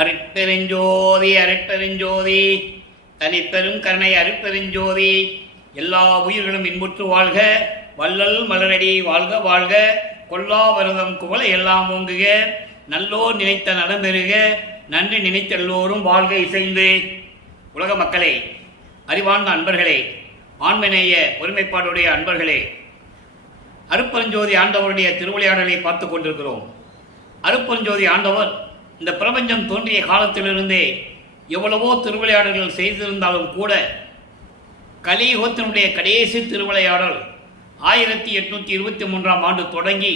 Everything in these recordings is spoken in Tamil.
அருட்பெருஞ்சோதி அருட்பெருஞ்சோதி தனிப்பெரும் கருணை அருட்பெருஞ்சோதி. எல்லா உயிர்களும் இன்புற்று வாழ்க, வள்ளல் மலரடி வாழ்க வாழ்க, கொல்லா வருதம் குவல எல்லாம் ஓங்குக, நல்லோர் நினைத்த நலம்பெறுக, நன்றி நினைத்த எல்லோரும் வாழ்க இசைந்து. உலக மக்களே, அறிவார்ந்த அன்பர்களே, ஆண்மநேய ஒருமைப்பாடுடைய அன்பர்களே, அருட்பெருஞ்சோதி ஆண்டவருடைய திருவிளையாடலை பார்த்து கொண்டிருக்கிறோம். அருட்பெருஞ்சோதி ஆண்டவர் இந்த பிரபஞ்சம் தோன்றிய காலத்திலிருந்தே எவ்வளவோ திருவிளையாடல்கள் செய்திருந்தாலும் கூட கலியுகத்தினுடைய கடைசி திருவிளையாடல் 1823ஆம் ஆண்டு தொடங்கி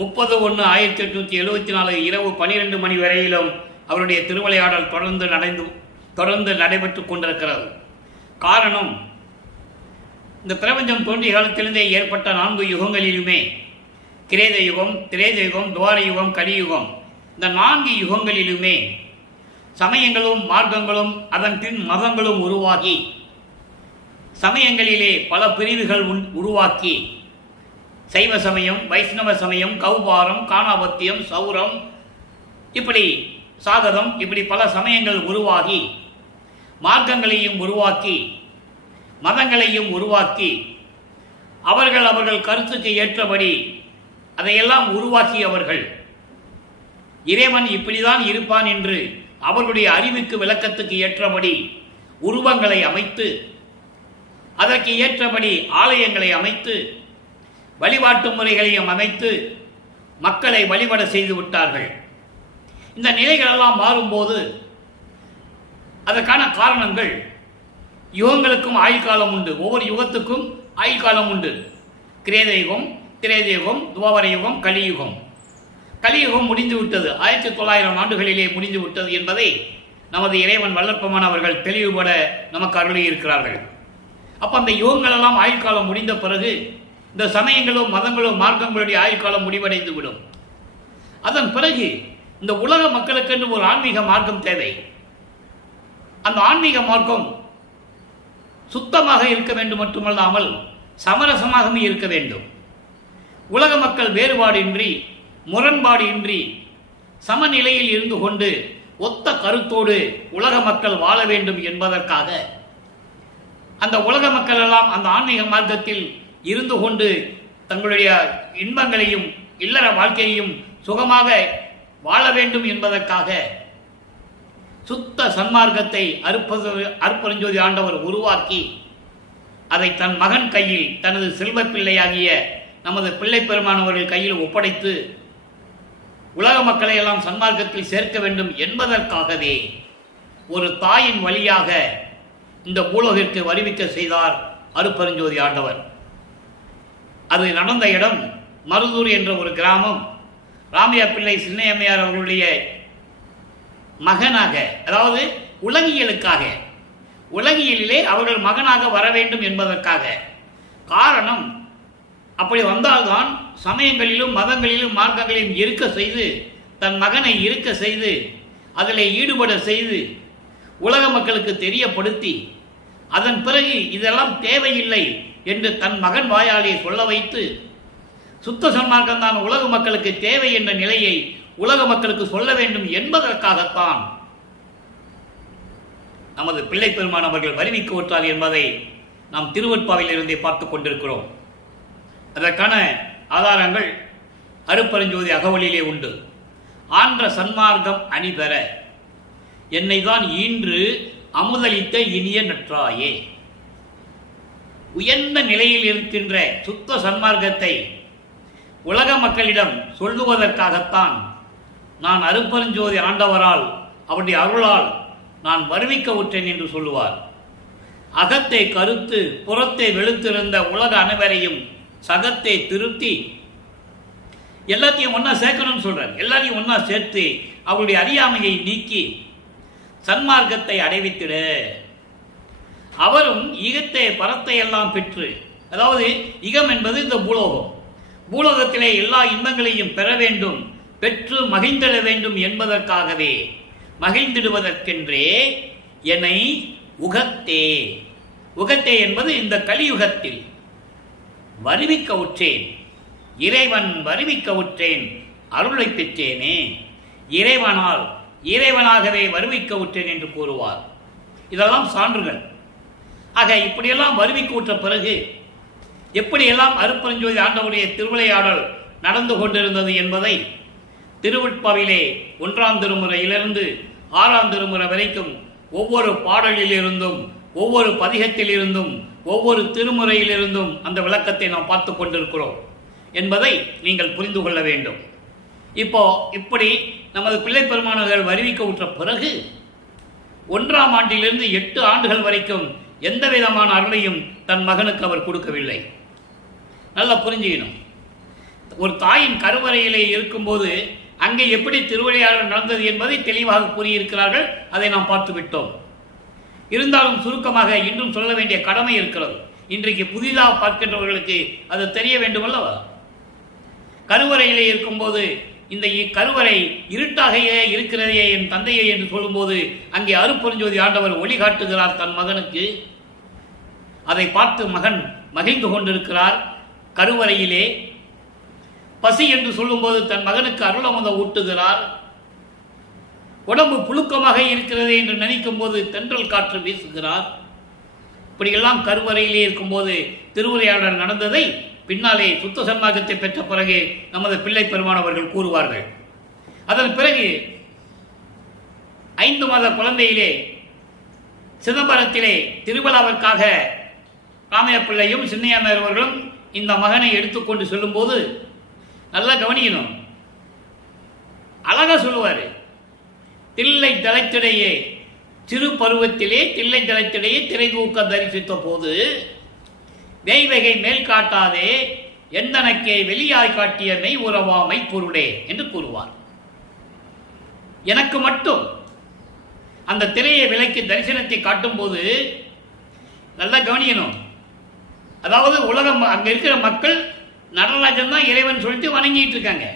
30/1/1874 இரவு 12 மணி வரையிலும் அவருடைய திருவிளையாடல் தொடர்ந்து நடைபெற்றுக் கொண்டிருக்கிறது. காரணம், இந்த பிரபஞ்சம் தோன்றிய காலத்திலிருந்தே ஏற்பட்ட 4 யுகங்களிலுமே கிரேத யுகம், திரேத யுகம், துவார யுகம், கலியுகம், இந்த 4 யுகங்களிலுமே சமயங்களும் மார்க்கங்களும் அதன் பின் மதங்களும் உருவாகி சமயங்களிலே பல பிரிவுகள் உருவாக்கி சைவ சமயம், வைஷ்ணவ சமயம், கௌபாரம், காணாபத்தியம், சௌரம், இப்படி சாகதம், இப்படி பல சமயங்கள் உருவாகி மார்க்கங்களையும் உருவாக்கி மதங்களையும் உருவாக்கி அவர்கள் கருத்துக்கு ஏற்றபடி அதையெல்லாம் உருவாக்கியவர்கள் இறைவன் இப்படிதான் இருப்பான் என்று அவர்களுடைய அறிவுக்கு விளக்கத்துக்கு ஏற்றபடி உருவங்களை அமைத்து அதற்கு ஏற்றபடி ஆலயங்களை அமைத்து வழிபாட்டு முறைகளையும் அமைத்து மக்களை வழிபட செய்து விட்டார்கள். இந்த நிலைகளெல்லாம் மாறும்போது அதற்கான காரணங்கள், யுகங்களுக்கும் ஆயுள் காலம் உண்டு, ஒவ்வொரு யுகத்துக்கும் ஆயுள் காலம் உண்டு. கிரேத யுகம், திரேத யுகம், துவாபர யுகம், கலியுகம். கலியுகம் முடிந்து விட்டது, 1900 ஆண்டுகளிலே முடிந்து விட்டது என்பதை நமது இறைவன் வல்லற்பமான் அவர்கள் தெளிவுபட நமக்கு அருளி இருக்கிறார்கள். அப்ப அந்த யுகங்களெல்லாம் ஆயுள் காலம் முடிந்த பிறகு இந்த சமயங்களும் மதங்களும் மார்க்கங்களுடைய ஆயுள் காலம் முடிவடைந்து விடும். அதன் பிறகு இந்த உலக மக்களுக்கென்று ஒரு ஆன்மீக மார்க்கம் தேவை. அந்த ஆன்மீக மார்க்கம் சுத்தமாக இருக்க வேண்டும் மட்டுமல்லாமல் சமரசமாகவும் இருக்க வேண்டும். உலக மக்கள் வேறுபாடின்றி, முரண்பாடு இன்றி, சமநிலையில் இருந்து கொண்டு ஒத்த கருத்தோடு உலக மக்கள் வாழ வேண்டும் என்பதற்காக அந்த உலக மக்கள் எல்லாம் அந்த ஆன்மீக மார்க்கத்தில் இருந்து கொண்டு தங்களுடைய இன்பங்களையும் இல்லற வாழ்க்கையையும் சுகமாக வாழ வேண்டும் என்பதற்காக சுத்த சன்மார்க்கத்தை அருட்பெருஞ்சோதி ஆண்டவர் உருவாக்கி அதை தன் மகன் கையில், தனது செல்வ பிள்ளையாகிய நமது பிள்ளை பெருமானவர்கள் கையில் ஒப்படைத்து உலக மக்களை எல்லாம் சன்மார்க்கத்தில் சேர்க்க வேண்டும் என்பதற்காகவே ஒரு தாயின் வழியாக இந்த பூலோகிற்கு வருவிக்க செய்தார் அருட்பெருஞ்சோதி ஆண்டவர். அது நடந்த இடம் மருதூர் என்ற ஒரு கிராமம். ராமையா பிள்ளை சின்னையம்மையார் அவர்களுடைய மகனாக, அதாவது உலகியலிலே அவர்கள் மகனாக வர வேண்டும் என்பதற்காக. காரணம், அப்படி வந்தால்தான் சமயங்களிலும் மதங்களிலும் மார்க்கங்களையும் இருக்க செய்து, தன் மகனை இருக்க செய்து, அதில் ஈடுபட செய்து, உலக மக்களுக்கு தெரியப்படுத்தி, அதன் பிறகு இதெல்லாம் தேவையில்லை என்று தன் மகன் வாயாலே சொல்ல வைத்து, சுத்த சன்மார்க்கம்தான் உலக மக்களுக்கு தேவை என்ற நிலையை உலக மக்களுக்கு சொல்ல வேண்டும் என்பதற்காகத்தான் நமது பிள்ளை பெருமான் அவர்கள் வருவிக்க விட்டார் என்பதை நாம் திருவெட்பாவில் இருந்தே பார்த்துக் கொண்டிருக்கிறோம். அதற்கான ஆதாரங்கள் அருட்பெருஞ்சோதி அகவலிலே உண்டு. ஆன்ற சன்மார்க்கம் அணிபெற என்னை தான் ஈன்று அமுதளித்த இனிய நற்றாயே. உயர்ந்த நிலையில் இருக்கின்ற சுத்த சன்மார்க்கத்தை உலக மக்களிடம் சொல்லுவதற்காகத்தான் நான் அருட்பெருஞ்சோதி ஆண்டவரால், அவருடைய அருளால் நான் வருவிக்க விட்டேன் என்று சொல்லுவார். அகத்தை கருத்து புறத்தை வெளுத்திருந்த உலக அனைவரையும் சகத்தை திருத்தி எல்லாத்தையும் ஒன்னா சேர்க்கணும்னு சொல்றார். எல்லாரையும் ஒன்னா சேர்த்து அவருடைய அறியாமையை நீக்கி சன்மார்க்கத்தை அடைவித்திட அவரும் ஈகத்தை பரத்தை எல்லாம் பெற்று, அதாவது இகம் என்பது இந்த பூலோகம், பூலோகத்திலே எல்லா இன்பங்களையும் பெற வேண்டும், பெற்று மகிழ்ந்திட வேண்டும் என்பதற்காகவே, மகிழ்ந்திடுவதற்கென்றே என்னை உகத்தே என்பது இந்த கலியுகத்தில் வருவிக்க உற்றேன், இறைவன் வருவிக்க உற்றேன், அருளை பெற்றேனே. இறைவனால் இறைவனாகவே வருவிக்க விட்டேன் என்று கூறுவார். இதெல்லாம் சான்றுகள். ஆக இப்படியெல்லாம் வருவிக்க விட்ட பிறகு எப்படியெல்லாம் அருட்பெருஞ்சோதி ஆண்டவருடைய திருவிளையாடல் நடந்து கொண்டிருந்தது என்பதை திருவெட்பாவிலே 1ஆம் திருமுறையிலிருந்து 6ஆம் திருமுறை வரைக்கும் ஒவ்வொரு பாடலிலிருந்தும் ஒவ்வொரு பதிகத்திலிருந்தும் ஒவ்வொரு திருமுறையிலிருந்தும் அந்த விளக்கத்தை நாம் பார்த்து கொண்டிருக்கிறோம் என்பதை நீங்கள் புரிந்து கொள்ள வேண்டும். இப்படி நமது பிள்ளை பெருமானர்கள் வருவிக்க விட்ட பிறகு 1ஆம் ஆண்டிலிருந்து 8 ஆண்டுகள் வரைக்கும் எந்த விதமான அருளையும் தன் மகனுக்கு அவர் கொடுக்கவில்லை. நல்லா புரிஞ்சுக்கணும். ஒரு தாயின் கருவறையிலே இருக்கும்போது அங்கே எப்படி திருவிளையாடல் நடந்தது என்பதை தெளிவாக கூறியிருக்கிறார்கள். அதை நாம் பார்த்து விட்டோம். இருந்தாலும் சுருக்கமாக இன்றும் சொல்ல வேண்டிய கடமை இருக்கிறது. இன்றைக்கு புதிதாக பார்க்கின்றவர்களுக்கு அது தெரிய வேண்டுமல்லவா? கருவறையிலே இருக்கும்போது இந்த கருவறை இருட்டாகையே இருக்கிறதே என் தந்தையே என்று சொல்லும்போது அங்கே அருட்பெருஞ்சோதி ஆண்டவர் ஒளி காட்டுகிறார் தன் மகனுக்கு. அதை பார்த்து மகன் மகிழ்ந்து கொண்டிருக்கிறார். கருவறையிலே பசி என்று சொல்லும்போது தன் மகனுக்கு அருளமுதம் ஊட்டுகிறார். உடம்பு புழுக்கமாக இருக்கிறது என்று நினைக்கும் போது தென்றல் காற்று வீசுகிறார். இப்படியெல்லாம் கருவறையிலே இருக்கும்போது திருவிளையாடல் நடந்ததை பின்னாலே சுத்த சன்மார்க்கத்தை பெற்ற பிறகு நமது பிள்ளை பெருமானவர்கள் கூறுவார்கள். அதன் பிறகு 5 மாத குழந்தையிலே சிதம்பரத்திலே திருவிழாவிற்காக காமையப்பிள்ளையும் சின்னையாமையவர்களும் இந்த மகனை எடுத்துக்கொண்டு சொல்லும்போது நல்லா கவனிக்கணும். அழகா சொல்லுவார். தில்லை தலத்திடையே சிறு பருவத்திலே தில்லை தலத்திடையே திரை தூக்க தரிசித்த போது வேய்வகை மேல் காட்டாதே எந்தனக்கே வெளியாய் காட்டிய மெய் உறவாமை பொருளே என்று கூறுவார். எனக்கு மட்டும் அந்த திரையை விலைக்கு தரிசனத்தை காட்டும் போது நல்லா கவனிக்கணும். அதாவது உலகம் அங்க இருக்கிற மக்கள் நடராஜன் தான் இறைவன் சொல்லிட்டு வணங்கிட்டு இருக்காங்க.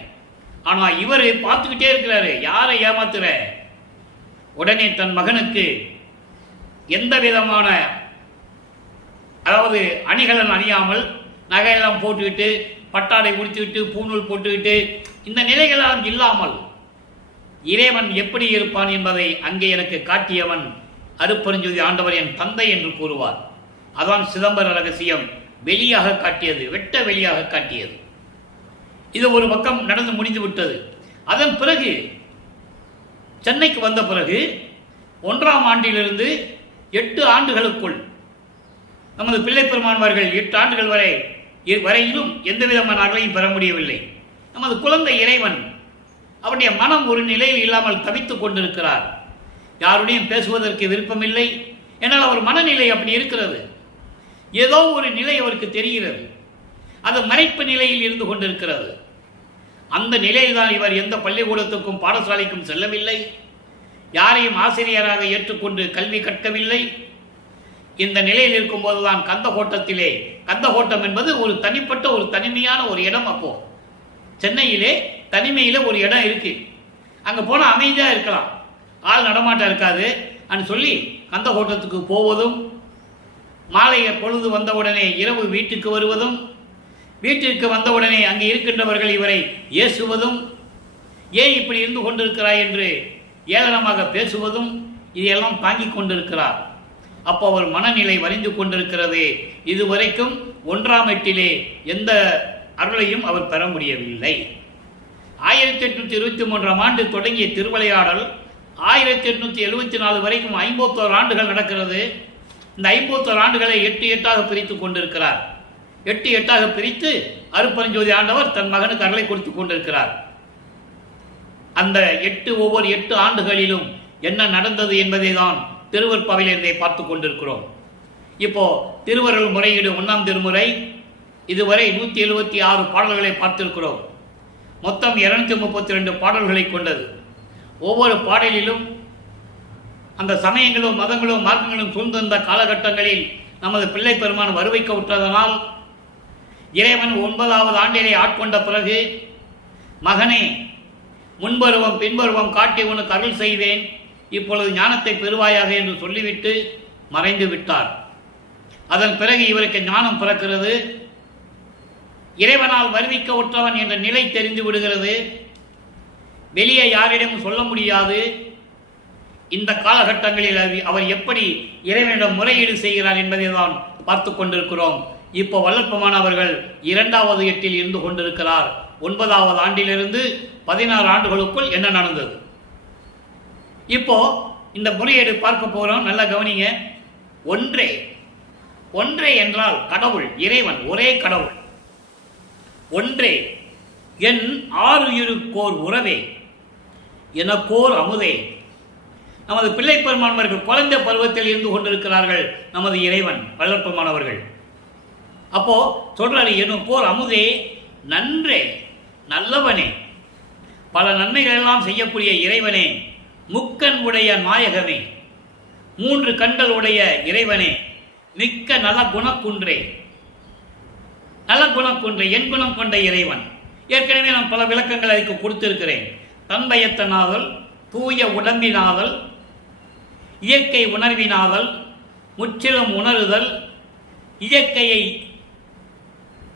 ஆனா இவர் பார்த்துக்கிட்டே இருக்கிறாரு, யாரை ஏமாத்துற. உடனே தன் மகனுக்கு எந்த விதமான அதாவது அணிகலன் அணியாமல் நகையெல்லாம் போட்டுக்கிட்டு பட்டாடை உடுத்திவிட்டு பூநூல் போட்டுக்கிட்டு இந்த நிலைகளெல்லாம் இல்லாமல் இறைவன் எப்படி இருப்பான் என்பதை அங்கே எனக்கு காட்டியவன் அருட்பெருஞ்சோதி ஆண்டவர் என் தந்தை என்று கூறுவார். அதான் சிதம்பர ரகசியம் வெளியாக காட்டியது, வெட்ட வெளியாக காட்டியது. இது ஒரு பக்கம் நடந்து முடிந்து விட்டது. அதன் பிறகு சென்னைக்கு வந்த பிறகு 1ஆம் ஆண்டிலிருந்து 8 ஆண்டுகளுக்குள் நமது பிள்ளை பெருமானவர்கள் 8 ஆண்டுகள் வரையிலும் எந்த விதமான அருளையும் பெற முடியவில்லை. நமது குழந்தை இறைவன் அவருடைய மனம் ஒரு நிலையில் இல்லாமல் தவித்துக் கொண்டிருக்கிறார். யாருடையும் பேசுவதற்கு விருப்பமில்லை. ஏன்னால் அவர் மனநிலை அப்படி இருக்கிறது. ஏதோ ஒரு நிலை அவருக்கு தெரிகிறது. அது மறைப்பு நிலையில் இருந்து கொண்டிருக்கிறது. அந்த நிலையில்தான் இவர் எந்த பள்ளிக்கூடத்துக்கும் பாடசாலைக்கும் செல்லவில்லை. யாரையும் ஆசிரியராக ஏற்றுக்கொண்டு கல்வி கற்கவில்லை. இந்த நிலையில் இருக்கும் போதுதான் கந்தகோட்டத்திலே, கந்தகோட்டம் என்பது ஒரு தனிப்பட்ட ஒரு தனிமையான ஒரு இடம். அப்போ சென்னையிலே தனிமையில ஒரு இடம் இருக்கு. அங்க போன அமைதியா இருக்கலாம், ஆள் நடமாட்டம் இருக்காது அப்படின்னு சொல்லி கந்தகோட்டத்துக்கு போவதும், மாலை பொழுது வந்தவுடனே இரவு வீட்டுக்கு வருவதும், வீட்டிற்கு வந்தவுடனே அங்கே இருக்கின்றவர்கள் இவரை ஏசுவதும், ஏன் இப்படி இருந்து கொண்டிருக்கிறாய் என்று ஏளனமாக பேசுவதும், இதையெல்லாம் தாங்கிக் கொண்டிருக்கிறார். அப்போ அவர் மனநிலை வரைந்து கொண்டிருக்கிறது. இதுவரைக்கும் 1ஆம் எட்டிலே எந்த அருளையும் அவர் பெற முடியவில்லை. 1823ஆம் ஆண்டு தொடங்கிய திருவிளையாடல் 1874 வரைக்கும் 51 ஆண்டுகள் நடக்கிறது. இந்த 51 ஆண்டுகளை 8 பிரித்துக் கொண்டிருக்கிறார். 8 பிரித்து அருட்பெருஞ்சோதி ஆண்டவர் தன் மகனுக்கு அருளை கொடுத்துக் கொண்டிருக்கிறார். அந்த ஒவ்வொரு 8 ஆண்டுகளிலும் என்ன நடந்தது என்பதை தான் திருவெட்பாவிலிருந்தே பார்த்து கொண்டிருக்கிறோம். இப்போ திருவருள் முறையீடு 1ஆம் திருமுறை இதுவரை 176 பாடல்களை பார்த்திருக்கிறோம். மொத்தம் 232 பாடல்களை கொண்டது. ஒவ்வொரு பாடலிலும் அந்த சமயங்களும் மதங்களும் மார்க்கங்களும் சூழ்ந்திருந்த காலகட்டங்களில் நமது பிள்ளை பெருமான் வருவிக்க விட்டதனால் இறைவன் 9ஆவது ஆண்டிலே ஆட்கொண்ட பிறகு, மகனே முன்பருவம் பின்பருவம் காட்டி உனக்கு அருள் செய்வேன், இப்பொழுது ஞானத்தை பெறுவாயாக என்று சொல்லிவிட்டு மறைந்து விட்டார். அதன் பிறகு இவருக்கு ஞானம் பிறக்கிறது. இறைவனால் வருவிக்க உற்றவன் என்ற நிலை தெரிந்து விடுகிறது. வெளியே யாரிடமும் சொல்ல முடியாது. இந்த காலகட்டங்களில் அவர் எப்படி இறைவனிடம் முறையீடு செய்கிறார் என்பதை தான் பார்த்து கொண்டிருக்கிறோம். இப்போ வல்லற்பமான அவர்கள் 2வது எட்டில் இருந்து கொண்டிருக்கிறார். 9வது ஆண்டிலிருந்து 16 ஆண்டுகளுக்குள் என்ன நடந்தது? இப்போ இந்த முறையீடு பார்க்க போறோம். நல்லா கவனிங்க. ஒன்றே என்றால் கடவுள், இறைவன், ஒரே கடவுள். ஒன்றே என் ஆறுயிருக்கோர் உறவே எனக்கோர் அமுதே. நமது பிள்ளை பெருமானவர்கள் குழந்தை பருவத்தில் இருந்து கொண்டிருக்கிறார்கள் நமது இறைவன் வல்லற்பமானவர்கள். அப்போ சொல்றாரு, எனக்கோர் அமுதே நன்றே நல்லவனே, பல நன்மைகள் எல்லாம் செய்யக்கூடிய இறைவனே, முக்கண் உடைய நாயகமே, 3 கண்கள் உடைய இறைவனே, மிக்க நல குணக்குன்றே. நல குணக்குன்றே, என் குணம் கொண்ட இறைவன். ஏற்கனவே நான் பல விளக்கங்கள் அதுக்கு கொடுத்திருக்கிறேன். தன்பயத்தனாதல், தூய உடம்பினாதல், இயற்கை உணர்வினாதல், முற்றிலும் உணருதல், இயற்கையை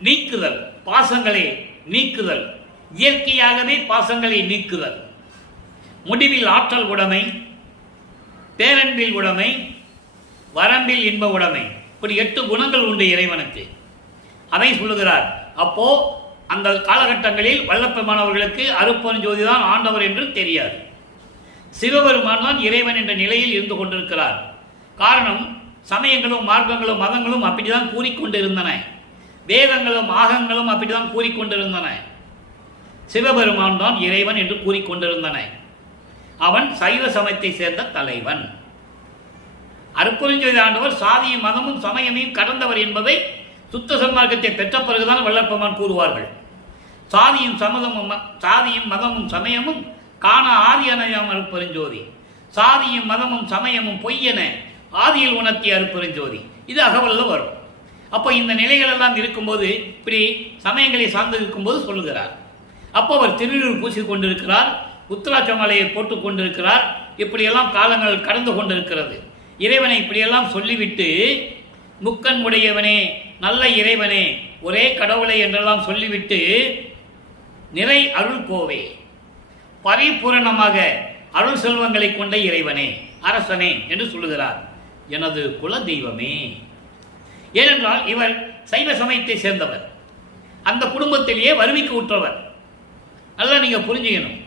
நீக்குதல், பாசங்களை நீக்குதல், இயற்கையாகவே பாசங்களை நீக்குதல், முடிவில் ஆற்றல் உடைமை, பேரன்பில் உடைமை, வரம்பில் இன்ப உடைமை. இப்படி 8 குணங்கள் உண்டு இறைவனுக்கு. அதை சொல்லுகிறார். அப்போ அந்த காலகட்டங்களில் வல்லப்பெருமானவர்களுக்கு அருட்பெருஞ்சோதி தான் ஆண்டவர் என்று தெரியாது. சிவபெருமான் தான் இறைவன் என்ற நிலையில் இருந்து கொண்டிருக்கிறார். காரணம், சமயங்களும் மார்க்கங்களும் மதங்களும் அப்படிதான் கூறிக்கொண்டிருந்தன. வேதங்களும் ஆகங்களும் அப்படிதான் கூறிக்கொண்டிருந்தன. சிவபெருமான் தான் இறைவன் என்று கூறிக்கொண்டிருந்தன. அவன் சைவ சமயத்தை சேர்ந்த தலைவன். அருட்பெருஞ்சோதி ஆண்டவர் சாதியும் மதமும் சமயமையும் கடந்தவர் என்பதை சுத்த சன்மார்க்கத்தை பெற்ற பிறகுதான் வல்லற்பெருமான் கூறுவார்கள். சாதியும் மதமும் சமயமும் காண ஆதி அணையாம் அருட்பெருஞ்சோதி, சாதியும் மதமும் சமயமும் பொய்யென ஆதியில் உணர்த்திய அருட்பெருஞ்சோதி. இது அகவல்ல வரும். அப்போ இந்த நிலைகள் எல்லாம் இருக்கும்போது, இப்படி சமயங்களை சார்ந்து இருக்கும்போது சொல்லுகிறார். அப்போ அவர் திருநீர் பூசி கொண்டிருக்கிறார், உத்திராட்ச மாலையை போட்டுக் கொண்டிருக்கிறார். இப்படியெல்லாம் காலங்கள் கடந்து கொண்டிருக்கிறது. இறைவனை இப்படியெல்லாம் சொல்லிவிட்டு, முக்கண் உடையவனே, நல்ல இறைவனே, ஒரே கடவுளை என்றெல்லாம் சொல்லிவிட்டு, நிறை அருள் கோவே, பரிபூரணமாக அருள் செல்வங்களை கொண்ட இறைவனே, அரசனே என்று சொல்லுகிறார். எனது குல தெய்வமே. ஏனென்றால் இவர் சைவ சமயத்தை சேர்ந்தவர், அந்த குடும்பத்திலேயே வறுமைக்கு உற்றவர். நல்லா நீங்க புரிஞ்சுக்கணும்.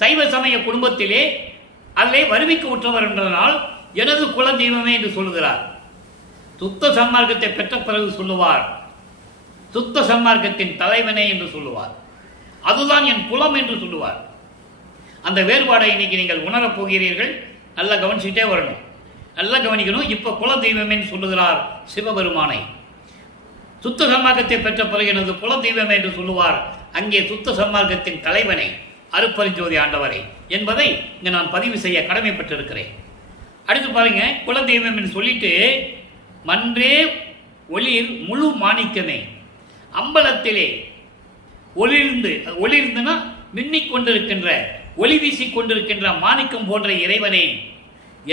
சைவ சமய குடும்பத்திலே அதிலே வறுமைக்கு உற்றவர் என்றதனால் எனது குல தெய்வமே என்று சொல்லுகிறார். சுத்த சன்மார்க்கத்தை பெற்ற பிறகு சொல்லுவார், சுத்த சன்மார்க்கத்தின் தலைவனே என்று சொல்லுவார். அதுதான் என் குலம் என்று சொல்லுவார். அந்த வேறுபாடை இன்னைக்கு நீங்கள் உணரப் போகிறீர்கள். நல்லா கவனிச்சுட்டே வரணும், நல்லா கவனிக்கணும். இப்ப குல தெய்வமே சொல்லுகிறார் சிவபெருமானை. சுத்த சன்மார்க்கத்தை பெற்ற பிறகு எனது குல தெய்வமே என்று சொல்லுவார். அங்கே சுத்த சன்மார்க்கத்தின் தலைவனை, அருட்பெருஞ்சோதி ஆண்டவரை என்பதை இங்கே நான் பதிவு செய்ய கடமைப்பட்டிருக்கிறேன். அடுத்து பாருங்க, குல தெய்வம் என்று சொல்லிட்டு, மன்றே ஒளிர் முழு மாணிக்கமே, அம்பலத்திலே ஒளிர்ந்துனா மின்னிக் கொண்டிருக்கின்ற, ஒளி வீசிக் கொண்டிருக்கின்ற மாணிக்கம் போன்ற இறைவனே,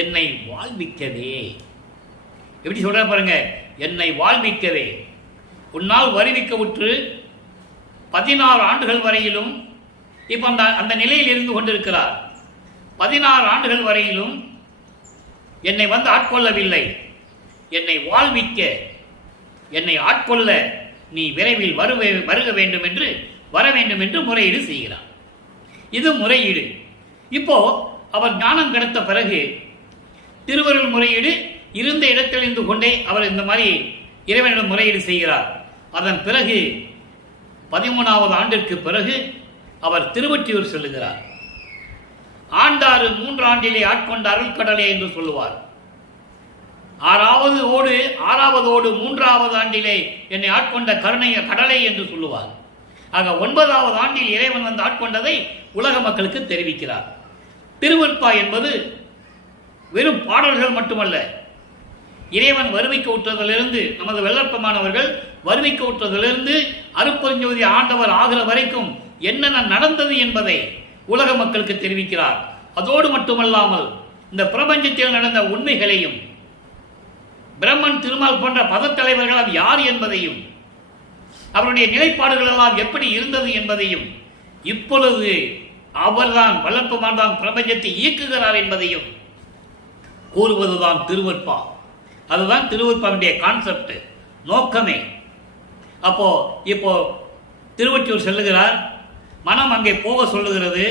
என்னை வாழ்விக்கவே. எப்படி சொல்ற பாருங்க, என்னை வாழ்விக்கவே. உன்னால் வருவிக்க உற்று 16 ஆண்டுகள் வரையிலும், இப்ப அந்த நிலையில் இருந்து கொண்டிருக்கிறார். 16 ஆண்டுகள் வரையிலும் என்னை வந்து ஆட்கொள்ளவில்லை. என்னை வாழ்விக்க, என்னை ஆட்கொள்ள நீ விரைவில் வருக வேண்டும் என்று, வர வேண்டும் என்று முறையீடு செய்கிறார். இது முறையீடு. இப்போ அவர் ஞானம் கிடைத்த பிறகு திருவருள் முறையீடு இருந்த இடத்தில் இருந்து கொண்டே அவர் இந்த மாதிரி இறைவனிடம் முறையீடு செய்கிறார். அதன் பிறகு 13வது ஆண்டிற்கு பிறகு அவர் திருவொற்றியூர் செல்லுகிறார். ஆண்டாறு 3 ஆண்டிலே ஆட்கொண்ட அருள்கடலே என்று சொல்லுவார். 6வது ஓடு 3வது ஆண்டிலே என்னை ஆட்கொண்ட கருணைய கடலை என்று சொல்லுவார். ஆக 9வது ஆண்டில் இறைவன் வந்து ஆட்கொண்டதை உலக மக்களுக்கு தெரிவிக்கிறார். திருவருட்பா என்பது வெறும் பாடல்கள் மட்டுமல்ல. இறைவன் வறுமைக்கு உற்றதிலிருந்து, நமது வெள்ளப்பமானவர்கள் வறுமைக்கு உற்றதிலிருந்து அருட்பெருஞ்சோதி ஆண்டவர் ஆகிற வரைக்கும் என்னென்ன நடந்தது என்பதை உலக மக்களுக்கு தெரிவிக்கிறார். அதோடு மட்டுமல்லாமல் இந்த பிரபஞ்சத்தில் நடந்த உண்மைகளையும், பிரம்மன் திருமால் போன்ற பதத்தலைவர்கள் யார் என்பதையும், அவருடைய நிலைப்பாடுகள் எல்லாம் எப்படி இருந்தது என்பதையும், இப்பொழுது அவர்தான் வல்லற்பமான் தான் பிரபஞ்சத்தை இயக்குகிறார் என்பதையும் கூறுவதுதான் திருவற்பா. அதுதான் திருவற்பாவுடைய கான்செப்ட், நோக்கமே. இப்போ திருவொற்றியூர் செல்லுகிறார், மனம் அங்கே போக சொல்லுகிறது,